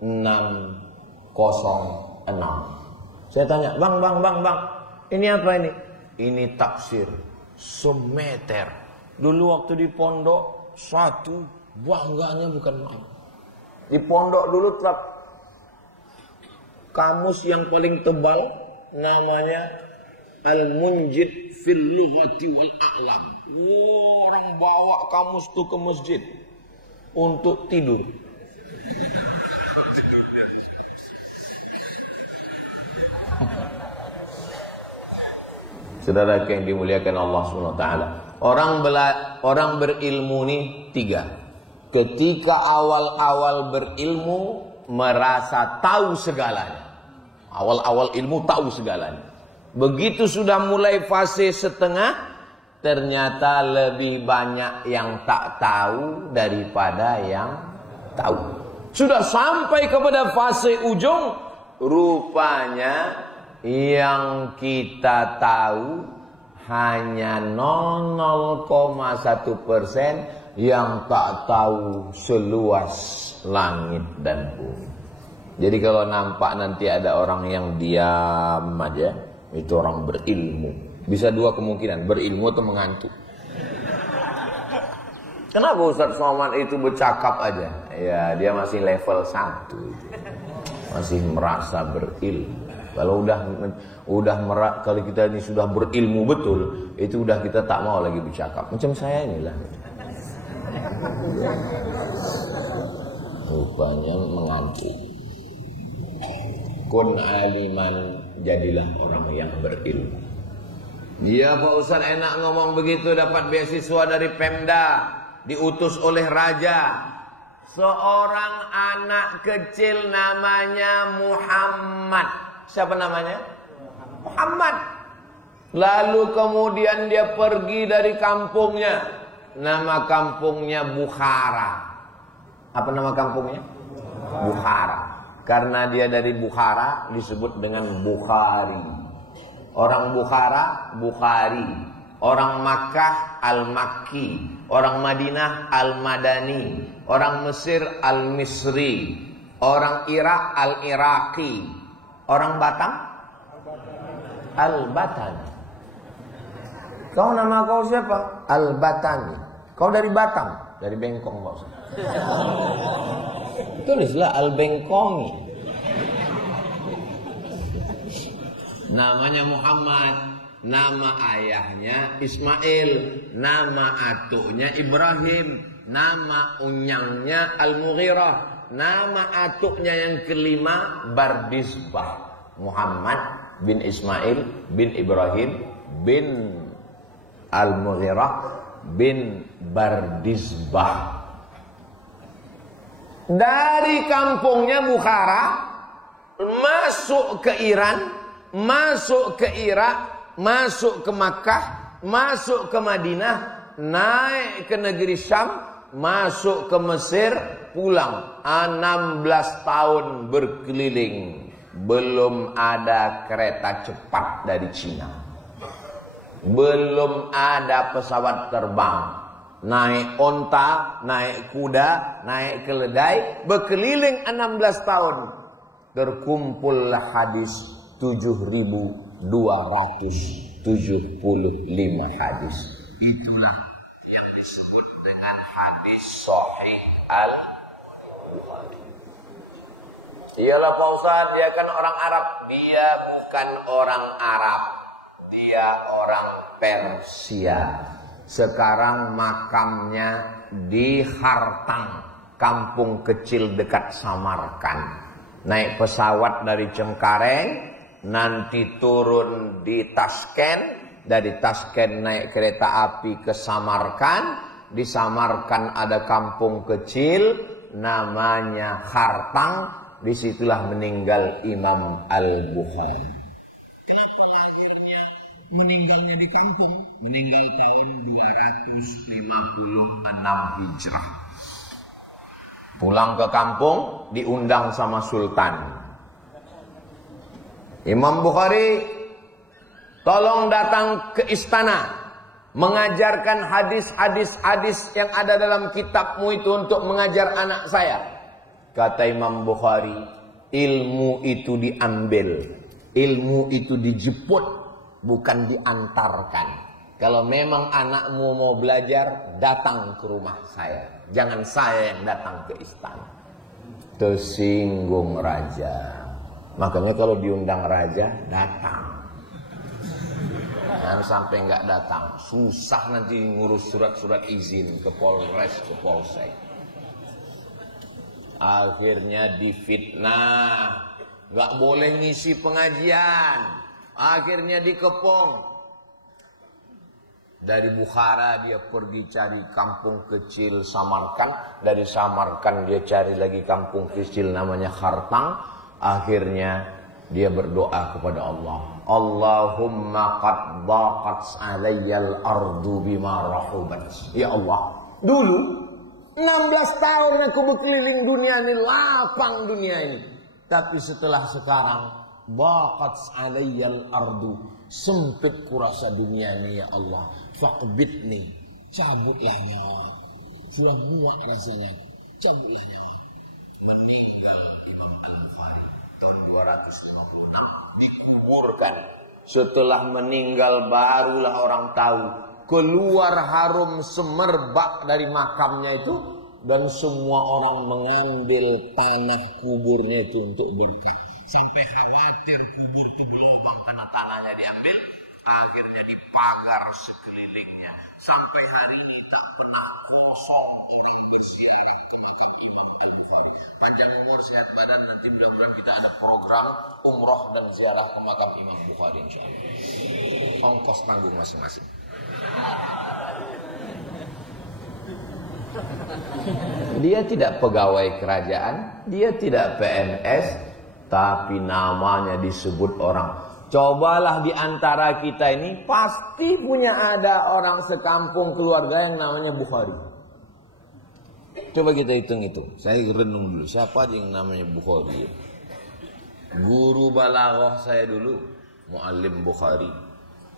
606. Saya tanya, bang, ini apa ini? Ini tafsir semeter. Dulu waktu di pondok 1, bangganya bukan main. Di pondok dulu kamus yang paling tebal namanya Al-Munjid fil Lughati wal A'lam. Orang bawa kamus tuh ke masjid untuk tidur. Saudara yang dimuliakan Allah SWT. Orang berilmu ini 3. Ketika awal-awal berilmu merasa tahu segalanya. Awal-awal ilmu tahu segalanya. Begitu sudah mulai fase setengah, ternyata lebih banyak yang tak tahu daripada yang tahu. Sudah sampai kepada fase ujung, rupanya yang kita tahu hanya 0,1%, yang tak tahu seluas langit dan bumi. Jadi kalau nampak nanti ada orang yang diam aja, itu orang berilmu. Bisa dua kemungkinan, berilmu atau mengantuk. Kenapa Ustaz Somad itu bercakap aja? Ya, dia masih level 1. Masih merasa berilmu. Kalau kalau kita ini sudah berilmu betul, itu udah kita tak mau lagi bercakap. Macam saya inilah. Rupanya mengantuk. Kun aliman, jadilah orang yang berilmu. Iya Pak Ustaz, enak ngomong begitu, dapat beasiswa dari Pemda, diutus oleh raja. Seorang anak kecil namanya Muhammad. Siapa namanya? Muhammad. Lalu kemudian dia pergi dari kampungnya. Nama kampungnya Bukhara. Apa nama kampungnya? Bukhara. Karena dia dari Bukhara disebut dengan Bukhari. Orang Bukhara, Bukhari. Orang Makkah, Al-Makki. Orang Madinah, Al-Madani. Orang Mesir, Al-Misri. Orang Irak, Al-Iraqi. Orang Batam, Al-Batani. Kau nama kau siapa? Al-Batani. Kau dari Batam? Dari Bengkong Pak Ustaz. Tulislah Al-Bengkongi. Namanya Muhammad. Nama ayahnya Ismail, nama atuknya Ibrahim, nama unyangnya Al-Mughirah, nama atuknya yang kelima Bardisbah. Muhammad bin Ismail bin Ibrahim bin Al-Mughirah bin Bardisbah. Dari kampungnya Bukhara masuk ke Iran, masuk ke Irak, masuk ke Makkah, masuk ke Madinah, naik ke negeri Syam, masuk ke Mesir, pulang. 16 tahun berkeliling, belum ada kereta cepat dari Cina, belum ada pesawat terbang. Naik onta, naik kuda, naik keledai, berkeliling 16 tahun. Terkumpullah hadis 7.275 hadis. Itulah yang disebut dengan hadis Sahih Al-Bukhari. Iyalah Pak Ustaz, dia kan orang Arab. Dia bukan orang Arab, dia orang Persia. Sekarang makamnya di Hartang, kampung kecil dekat Samarkand. Naik pesawat dari Cengkareng, nanti turun di Tashkent, dari Tashkent naik kereta api ke Samarkand. Di Samarkand ada kampung kecil namanya Hartang. Disitulah meninggal Imam Al-Bukhari. Meninggalnya di kampung, meninggal tahun 256 Hijrah. Pulang ke kampung, diundang sama Sultan. Imam Bukhari, tolong datang ke istana, mengajarkan hadis-hadis yang ada dalam kitabmu itu untuk mengajar anak saya. Kata Imam Bukhari, ilmu itu diambil, ilmu itu dijemput, bukan diantarkan. Kalau memang anakmu mau belajar, datang ke rumah saya. Jangan saya yang datang ke istana. Tersinggung raja. Makanya kalau diundang raja, datang. Jangan sampai nggak datang. Susah nanti ngurus surat-surat izin ke Polres, ke Polsek. Akhirnya difitnah. Nggak boleh ngisi pengajian. Akhirnya dikepung. Dari Bukhara dia pergi cari kampung kecil Samarkand. Dari Samarkand dia cari lagi kampung kecil namanya Hartang. Akhirnya dia berdoa kepada Allah. Allahumma qad daqat alayyal ardu bima rahubat. Ya Allah, dulu 16 tahun aku berkeliling dunia ini, lapang dunia ini. Tapi setelah sekarang, baqat alayyal ardu, sempit kurasa dunia ini ya Allah. Faqbidni, cabutlah nyawa. Sudah muak rasanya, cabutlah nyawa. Meninggal Imam Al-Bukhari tahun 256, dikuburkan. Setelah meninggal barulah orang tahu. Keluar harum semerbak dari makamnya itu, dan semua orang mengambil tanah kuburnya itu untuk berkah. Sampai khawatir kubur itu berlubang karena tanahnya diambil. Akhirnya dipagar sekelilingnya. Sampai hari ini tak pernah kosong. Panjang umur, sehat badan, nanti mudah-mudahan kita ada program umroh dan ziarah ke makam Imam Bukhari insyaallah. Ongkos tanggung masing-masing. Dia tidak pegawai kerajaan, dia tidak PNS, tapi namanya disebut orang. Cobalah di antara kita ini pasti punya ada orang sekampung keluarga yang namanya Bukhari. Coba kita hitung itu. Saya renung dulu, siapa aja yang namanya Bukhari? Guru balaghah saya dulu, Muallim Bukhari.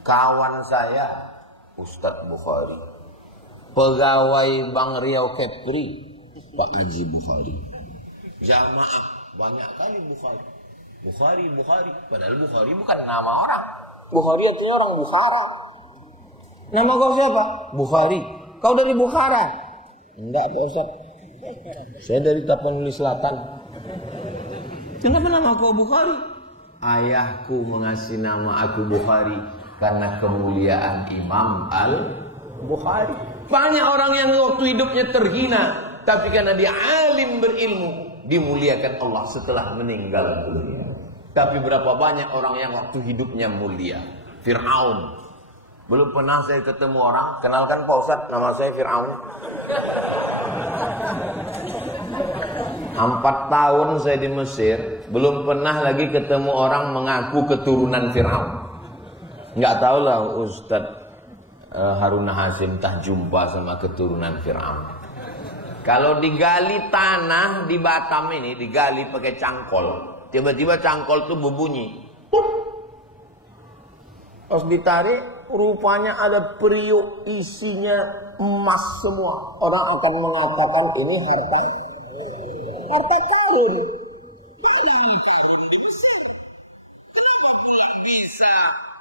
Kawan saya, Ustadz Bukhari. Pegawai Bank Riau Kepri, Pak Haji Bukhari. Jamaah banyak kali Bukhari. Bukhari. Padahal Bukhari bukan nama orang. Bukhari artinya orang Bukhara. Nama kau siapa? Bukhari. Kau dari Bukhara? Enggak Pak Ustaz. Saya dari Tapanuli Selatan. Kenapa nama kau Bukhari? Ayahku mengasih nama aku Bukhari karena kemuliaan Imam Al-Bukhari. Banyak orang yang waktu hidupnya terhina, tapi karena dia alim berilmu, dimuliakan Allah setelah meninggal dunia. Tapi berapa banyak orang yang waktu hidupnya mulia? Fir'aun. Belum pernah saya ketemu orang, kenalkan Pak Ustadz, nama saya Fir'aun. 4 tahun saya di Mesir, belum pernah lagi ketemu orang mengaku keturunan Fir'aun. Nggak tahu lah Ustadz Haruna Hasim tak jumpa sama keturunan Fir'aun. Kalau digali tanah di Batam ini, digali pakai cangkol, tiba-tiba cangkol itu berbunyi. Pas ditarik, rupanya ada periuk isinya emas semua. Orang akan mengatakan ini harta karun. Bisa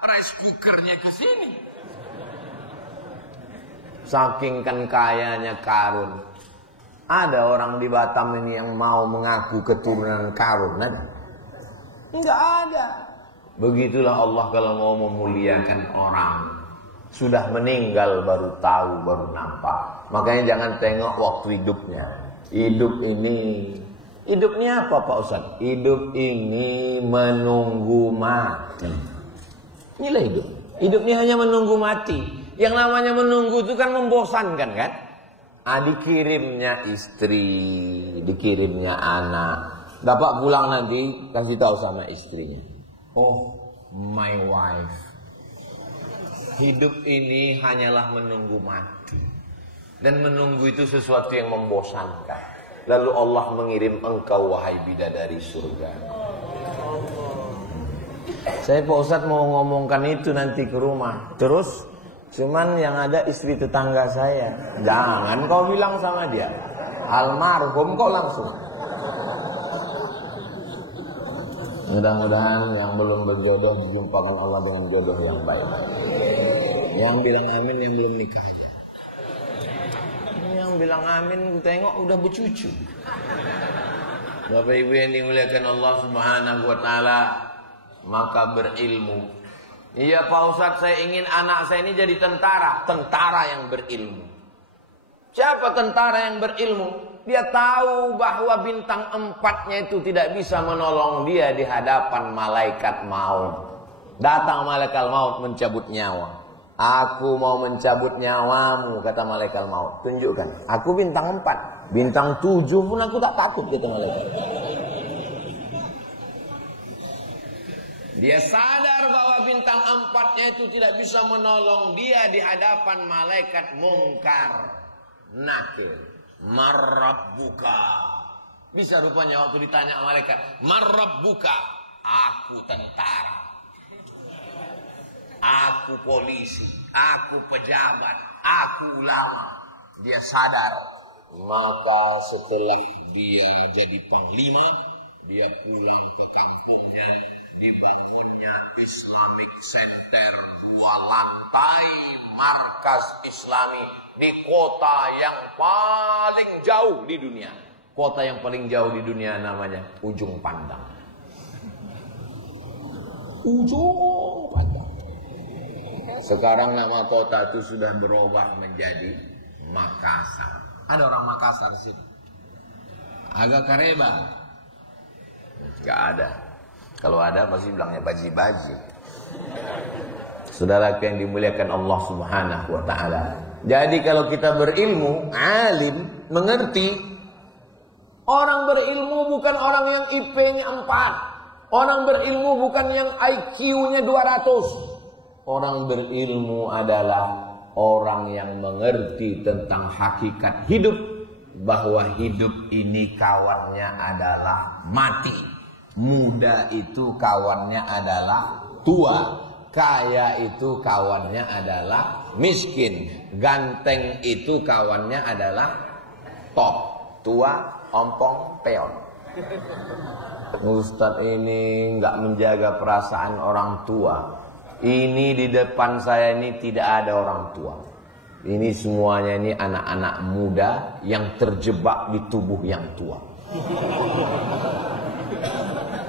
rice cookernya ke sini. Saking kan kayanya Karun. Ada orang di Batam ini yang mau mengaku keturunan Karun, enggak ada. Begitulah Allah kalau mau memuliakan orang. Sudah meninggal baru tahu, baru nampak. Makanya jangan tengok waktu hidupnya. Hidup ini apa Pak Ustaz? Hidup ini menunggu mati. Inilah hidup. Hidup ini hanya menunggu mati. Yang namanya menunggu itu kan membosankan kan? Dikirimnya istri, dikirimnya anak. Bapak pulang nanti kasih tahu sama istrinya. Oh, my wife. Hidup ini hanyalah menunggu mati. Dan menunggu itu sesuatu yang membosankan. Lalu Allah mengirim engkau wahai bidadari surga. Saya Pak Ustadz mau ngomongkan itu nanti ke rumah. Terus cuman yang ada istri tetangga saya. Jangan kau bilang sama dia. Almarhum kau langsung. Mudah-mudahan yang belum berjodoh dijumpakan Allah dengan jodoh yang baik. Yang bilang amin yang belum nikah. Yang bilang amin tengok udah bercucu. Bapak Ibu yang dimuliakan Allah Subhanahu wa taala, maka berilmu. Iya Pak Ustadz, saya ingin anak saya ini jadi tentara yang berilmu. Siapa tentara yang berilmu? Dia tahu bahwa bintang 4-nya itu tidak bisa menolong dia di hadapan malaikat maut. Datang malaikat maut mencabut nyawa. Aku mau mencabut nyawamu, kata malaikat maut. Tunjukkan, aku bintang 4. Bintang 7 pun aku tak takut, kata malaikat. Dia sadar bahwa bintang 4-nya itu tidak bisa menolong dia di hadapan malaikat mungkar, nakir. Marrabbuka. Bisa rupanya waktu ditanya malaikat, Marrabbuka, aku tentara, aku polisi, aku pejabat, aku ulama. Dia sadar. Maka setelah dia jadi panglima, dia pulang ke kampungnya, dibangunnya Islamic Center 2 lantai, markas Islami di kota yang paling jauh di dunia. Kota yang paling jauh di dunia namanya Ujung Pandang. Ujung Pandang. Sekarang nama kota itu sudah berubah menjadi Makassar. Ada orang Makassar di sini? Agak Kareba? Gak ada. Kalau ada pasti bilangnya baji-baji. Saudaraku yang dimuliakan Allah Subhanahu wa ta'ala. Jadi kalau kita berilmu, alim, mengerti. Orang berilmu bukan orang yang IP-nya 4. Orang berilmu bukan yang IQ-nya 200. Orang berilmu adalah orang yang mengerti tentang hakikat hidup, bahwa hidup ini kawannya adalah mati. Muda itu kawannya adalah tua. Kaya itu kawannya adalah miskin. Ganteng itu kawannya adalah top. Tua, ompong, peon. Ustadz ini nggak menjaga perasaan orang tua. Ini di depan saya ini tidak ada orang tua. Ini semuanya ini anak-anak muda yang terjebak di tubuh yang tua.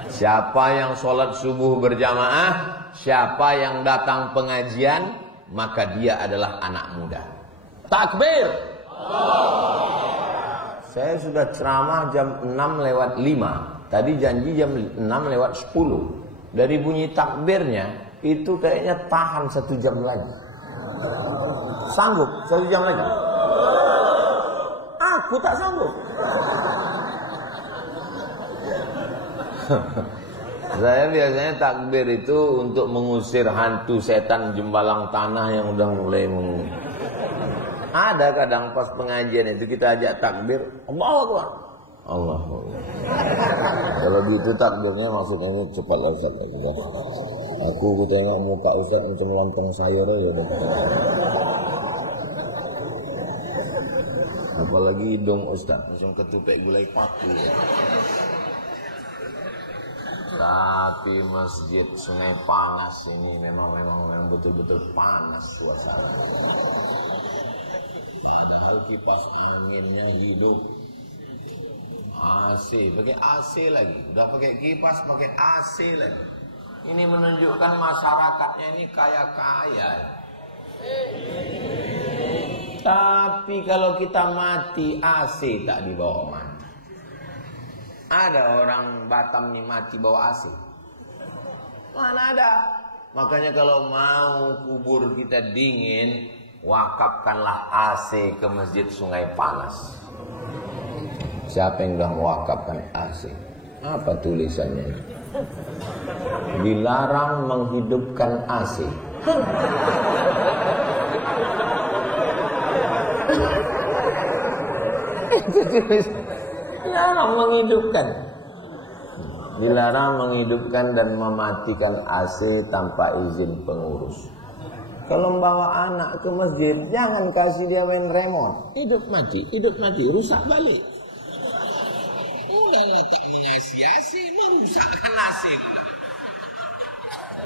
Siapa yang sholat subuh berjamaah, siapa yang datang pengajian, maka dia adalah anak muda. Takbir. Saya sudah ceramah jam 6:05. Tadi janji jam 6:10. Dari bunyi takbirnya itu kayaknya tahan 1 jam lagi. Sanggup 1 jam lagi? Aku tak sanggup. Saya biasanya takbir itu untuk mengusir hantu setan jembalang tanah yang udah mulai Ada kadang pas pengajian itu kita ajak takbir, Allahu Akbar. Allah. Kalau gitu takbirnya maksudnya ini cepatlah Ustaz. Aku tengok muka Ustaz macam lontong sayur ya udah. Apalagi hidung Ustaz macam ketupek gulai paku. Tapi masjid Sungai Panas ini memang betul-betul panas suasana. Padahal kipas anginnya hidup. AC, pakai AC lagi. Udah pakai kipas, pakai AC lagi. Ini menunjukkan masyarakatnya ini kaya-kaya. Tapi kalau kita mati, AC tak dibawa mati. Ada orang Batam nih mati bawa AC. Mana ada? Makanya kalau mau kubur kita dingin, wakafkanlah AC ke Masjid Sungai Panas. Siapa yang sudah mewakafkan AC? Apa tulisannya? Dilarang menghidupkan AC. Dilarang menghidupkan. Dilarang menghidupkan dan mematikan AC tanpa izin pengurus. Kalau membawa anak ke masjid, jangan kasih dia main remote. Hidup mati, rusak balik. Udahlah tak mengasihi AC, merusakkan AC.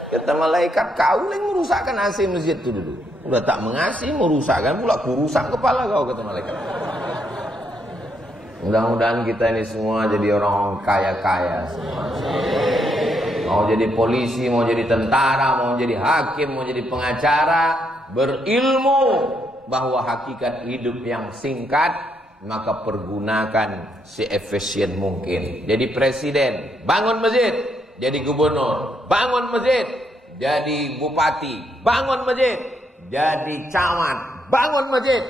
Kata malaikat, kau yang merusakkan AC masjid itu dulu. Udah tak mengasihi, merusakkan pula, kurusak kepala kau, kata malaikat. Mudah-mudahan kita ini semua jadi orang kaya-kaya semua. Mau jadi polisi, mau jadi tentara, mau jadi hakim, mau jadi pengacara, berilmu bahwa hakikat hidup yang singkat, maka pergunakan seefisien mungkin. Jadi presiden, bangun masjid. Jadi gubernur, bangun masjid. Jadi bupati, bangun masjid. Jadi camat, bangun masjid.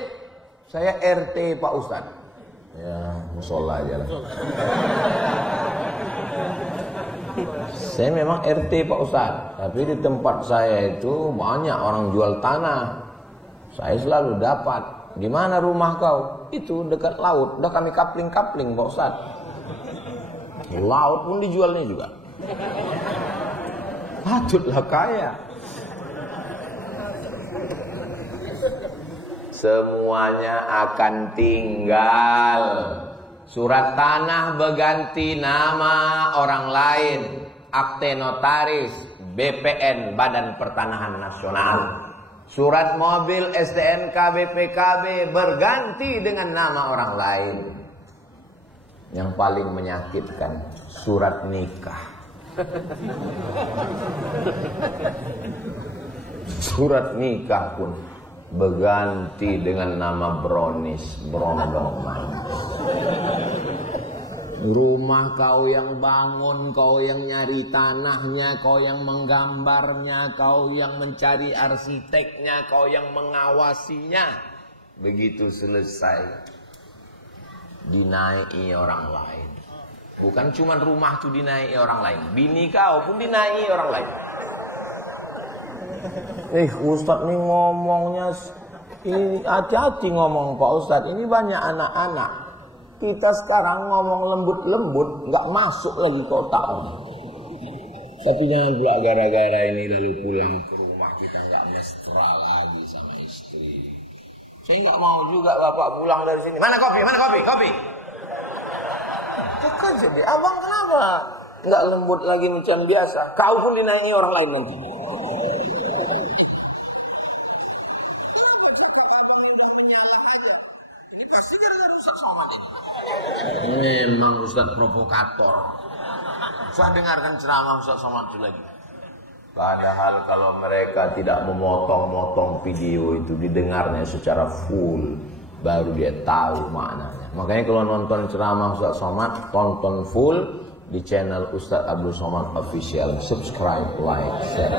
Saya RT Pak Ustadz. Ya, musola aja lah. Saya memang RT Pak Ustadz, tapi di tempat saya itu banyak orang jual tanah. Saya selalu dapat. Di mana rumah kau? Itu dekat laut. Udah kami kapling-kapling Pak Ustaz. Laut pun dijualnya juga. Patutlah kaya. Semuanya akan tinggal. Surat tanah berganti nama orang lain. Akte notaris, BPN, Badan Pertanahan Nasional. Surat mobil, STNK, BPKB berganti dengan nama orang lain. Yang paling menyakitkan, surat nikah. Surat nikah pun berganti dengan nama brownies, brondong manis. Rumah kau yang bangun, kau yang nyari tanahnya, kau yang menggambarnya, kau yang mencari arsiteknya, kau yang mengawasinya. Begitu selesai, dinaiki orang lain. Bukan cuma rumah itu dinaiki orang lain, bini kau pun dinaiki orang lain. Ustadz nih ngomongnya, ini hati-hati ngomong Pak Ustadz, ini banyak anak-anak. Kita sekarang ngomong lembut-lembut, nggak masuk lagi ke otak. Tapi jangan pula gara-gara ini lalu pulang ke rumah kita nggak mesra lagi sama istri. Saya nggak mau juga bapak pulang dari sini. Mana kopi? Mana kopi? Kopi. Bukan jadi abang kenapa nggak lembut lagi macam biasa? Kau pun dinaiki orang lain nanti. Memang Ustaz provokator. Saya dengarkan ceramah Ustaz Somad itu lagi. Padahal kalau mereka tidak memotong-motong video itu, didengarnya secara full, baru dia tahu maknanya. Makanya kalau nonton ceramah Ustaz Somad, tonton full di channel Ustaz Abdul Somad Official. Subscribe, like, share.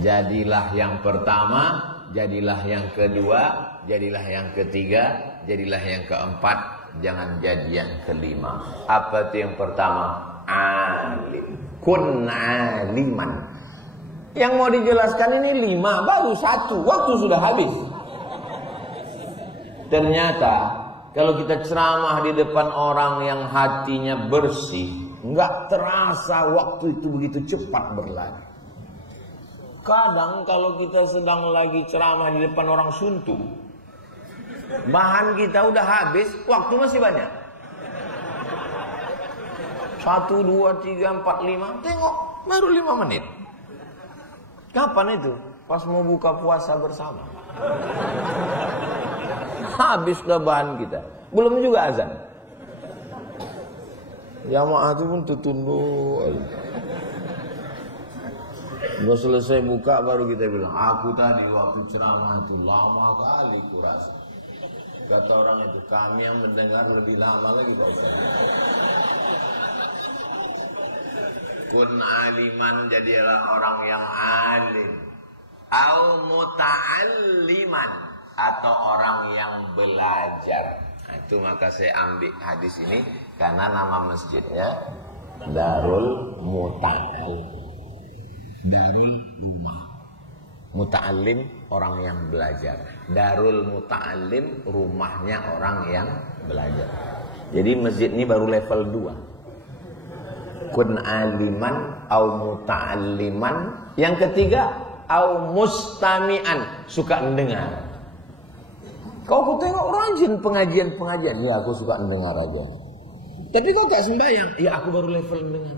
Jadilah yang pertama, jadilah yang kedua, jadilah yang ketiga, jadilah yang keempat, jangan jadi yang kelima. Apa itu yang pertama? Alim. Kun aliman. Yang mau dijelaskan ini 5, baru 1, waktu sudah habis. Ternyata kalau kita ceramah di depan orang yang hatinya bersih, nggak terasa waktu itu begitu cepat berlalu. Kadang kalau kita sedang lagi ceramah di depan orang suntuk, bahan kita udah habis, waktu masih banyak. 1, 2, 3, 4, 5, tengok baru 5 menit. Kapan itu? Pas mau buka puasa bersama. Habis dah bahan kita. Belum juga azan. Jamaah itu pun tunduk. Udah selesai buka baru kita bilang, aku tadi waktu ceramah itu lama kali kurasa. Kata orang itu, kami yang mendengar lebih lama lagi Pak Ustaz. Kun aliman, jadilah orang yang alim. Au muta'alliman, atau orang yang belajar. Nah, itu maka saya ambil hadis ini karena nama masjidnya Darul Muta'allim. Darul rumah. Muta'allim orang yang belajar. Darul Muta'allim rumahnya orang yang belajar. Jadi masjid ini baru level 2. Kun aliman au muta'alliman. Yang ketiga au mustami'an, suka mendengar. Kau aku tengok rajin pengajian-pengajian. Ya aku suka mendengar aja. Tapi kau tak sembahyang. Ya aku baru level mendengar.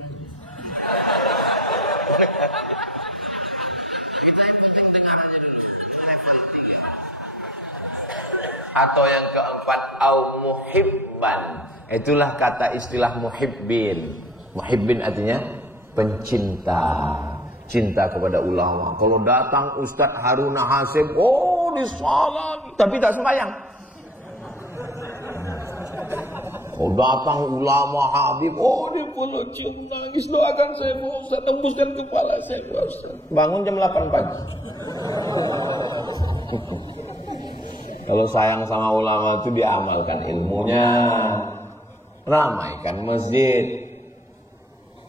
Atau yang keempat au muhibban. Itulah kata istilah muhibbin. Muhibbin artinya pencinta, cinta kepada ulama. Kalau datang Ustadz Haruna Hasib, oh disalami, tapi tak sembahyang. Kalau datang ulama Habib, oh dia puluh cium nangis, doakan saya Ustadz, tembuskan kepala saya Ustadz. Bangun jam 8 pagi. Kalau sayang sama ulama itu diamalkan ilmunya, ramaikan masjid.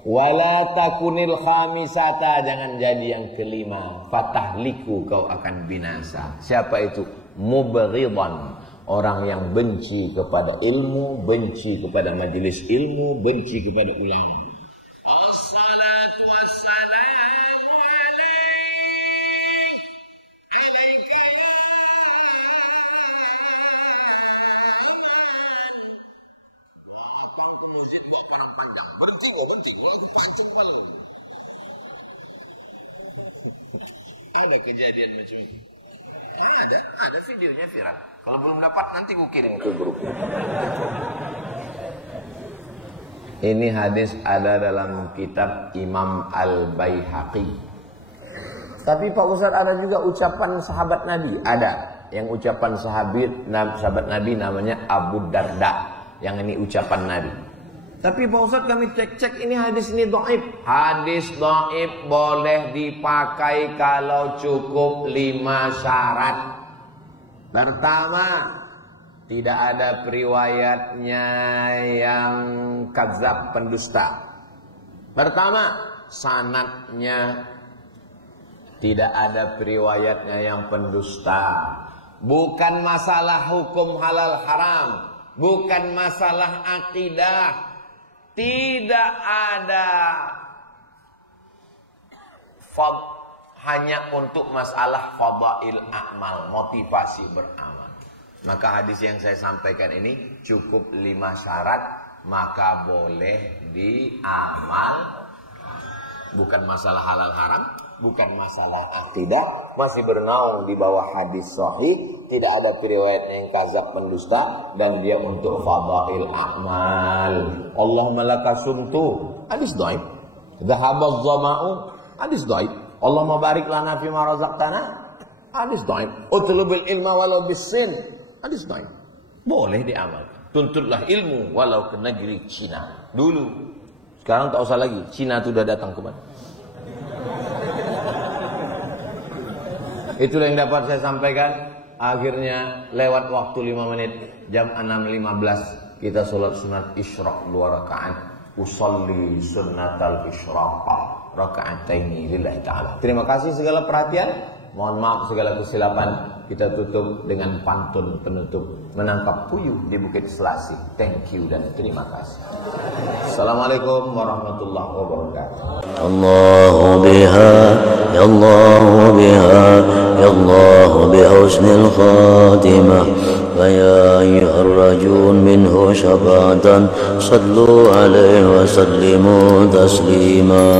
Wala takunil khamisata, jangan jadi yang kelima. Fatahliku, kau akan binasa. Siapa itu? Mubghidan, orang yang benci kepada ilmu, benci kepada majelis ilmu, benci kepada ulama. Assalatu wassalamu alaik, alaika ya ada kejadian macam itu. Ada videonya viral. Kalau belum dapat nanti ku kirim ke grup. Ini hadis ada dalam kitab Imam Al-Baihaqi. Tapi Pak Ustaz, ada juga ucapan sahabat Nabi. Ada yang ucapan sahabat Nabi namanya Abu Darda. Yang ini ucapan Nabi. Tapi Pak Ustaz, kami cek-cek ini hadis ini dhaif. Hadis dhaif boleh dipakai kalau cukup 5 syarat. Pertama, tidak ada periwayatnya yang kadzab, pendusta. Pertama, sanadnya tidak ada periwayatnya yang pendusta. Bukan masalah hukum halal haram, bukan masalah akidah. Tidak ada hanya untuk masalah fadail amal, motivasi beramal. Maka hadis yang saya sampaikan ini cukup 5 syarat, maka boleh diamal. Bukan masalah halal haram, bukan masalah akidah, masih bernaung di bawah hadis sahih, tidak ada periwayatnya yang kadzab, pendusta, dan dia untuk fadail amal. Allahumma laka sumtu, hadis dhaif. Dhahabadh dhama'u, hadis dhaif. Allahumma barik lana fima razaqtana, hadis dhaif. Utlubul ilma walau bisin, hadis dhaif. Boleh diamal. Tuntutlah ilmu walau ke negeri Cina dulu. Sekarang tak usah lagi, Cina itu sudah datang kemana. Itulah yang dapat saya sampaikan. Akhirnya lewat waktu 5 menit, jam 6.15 kita sholat sunat isyraq 2 rakaat. Usolli sunnatal isyraq raka'ataini lillahi ta'ala. Terima kasih segala perhatian. Mohon maaf segala kesilapan. Kita tutup dengan pantun penutup, menangkap puyuh di Bukit Selasih. Thank you dan terima kasih. Assalamualaikum warahmatullahi wabarakatuh. Allah biha, ya Allah biha, ya Allah bihusnil khatimah. فيا أيها الرجل منه شفاعة صلوا عليه وسلموا تسليما.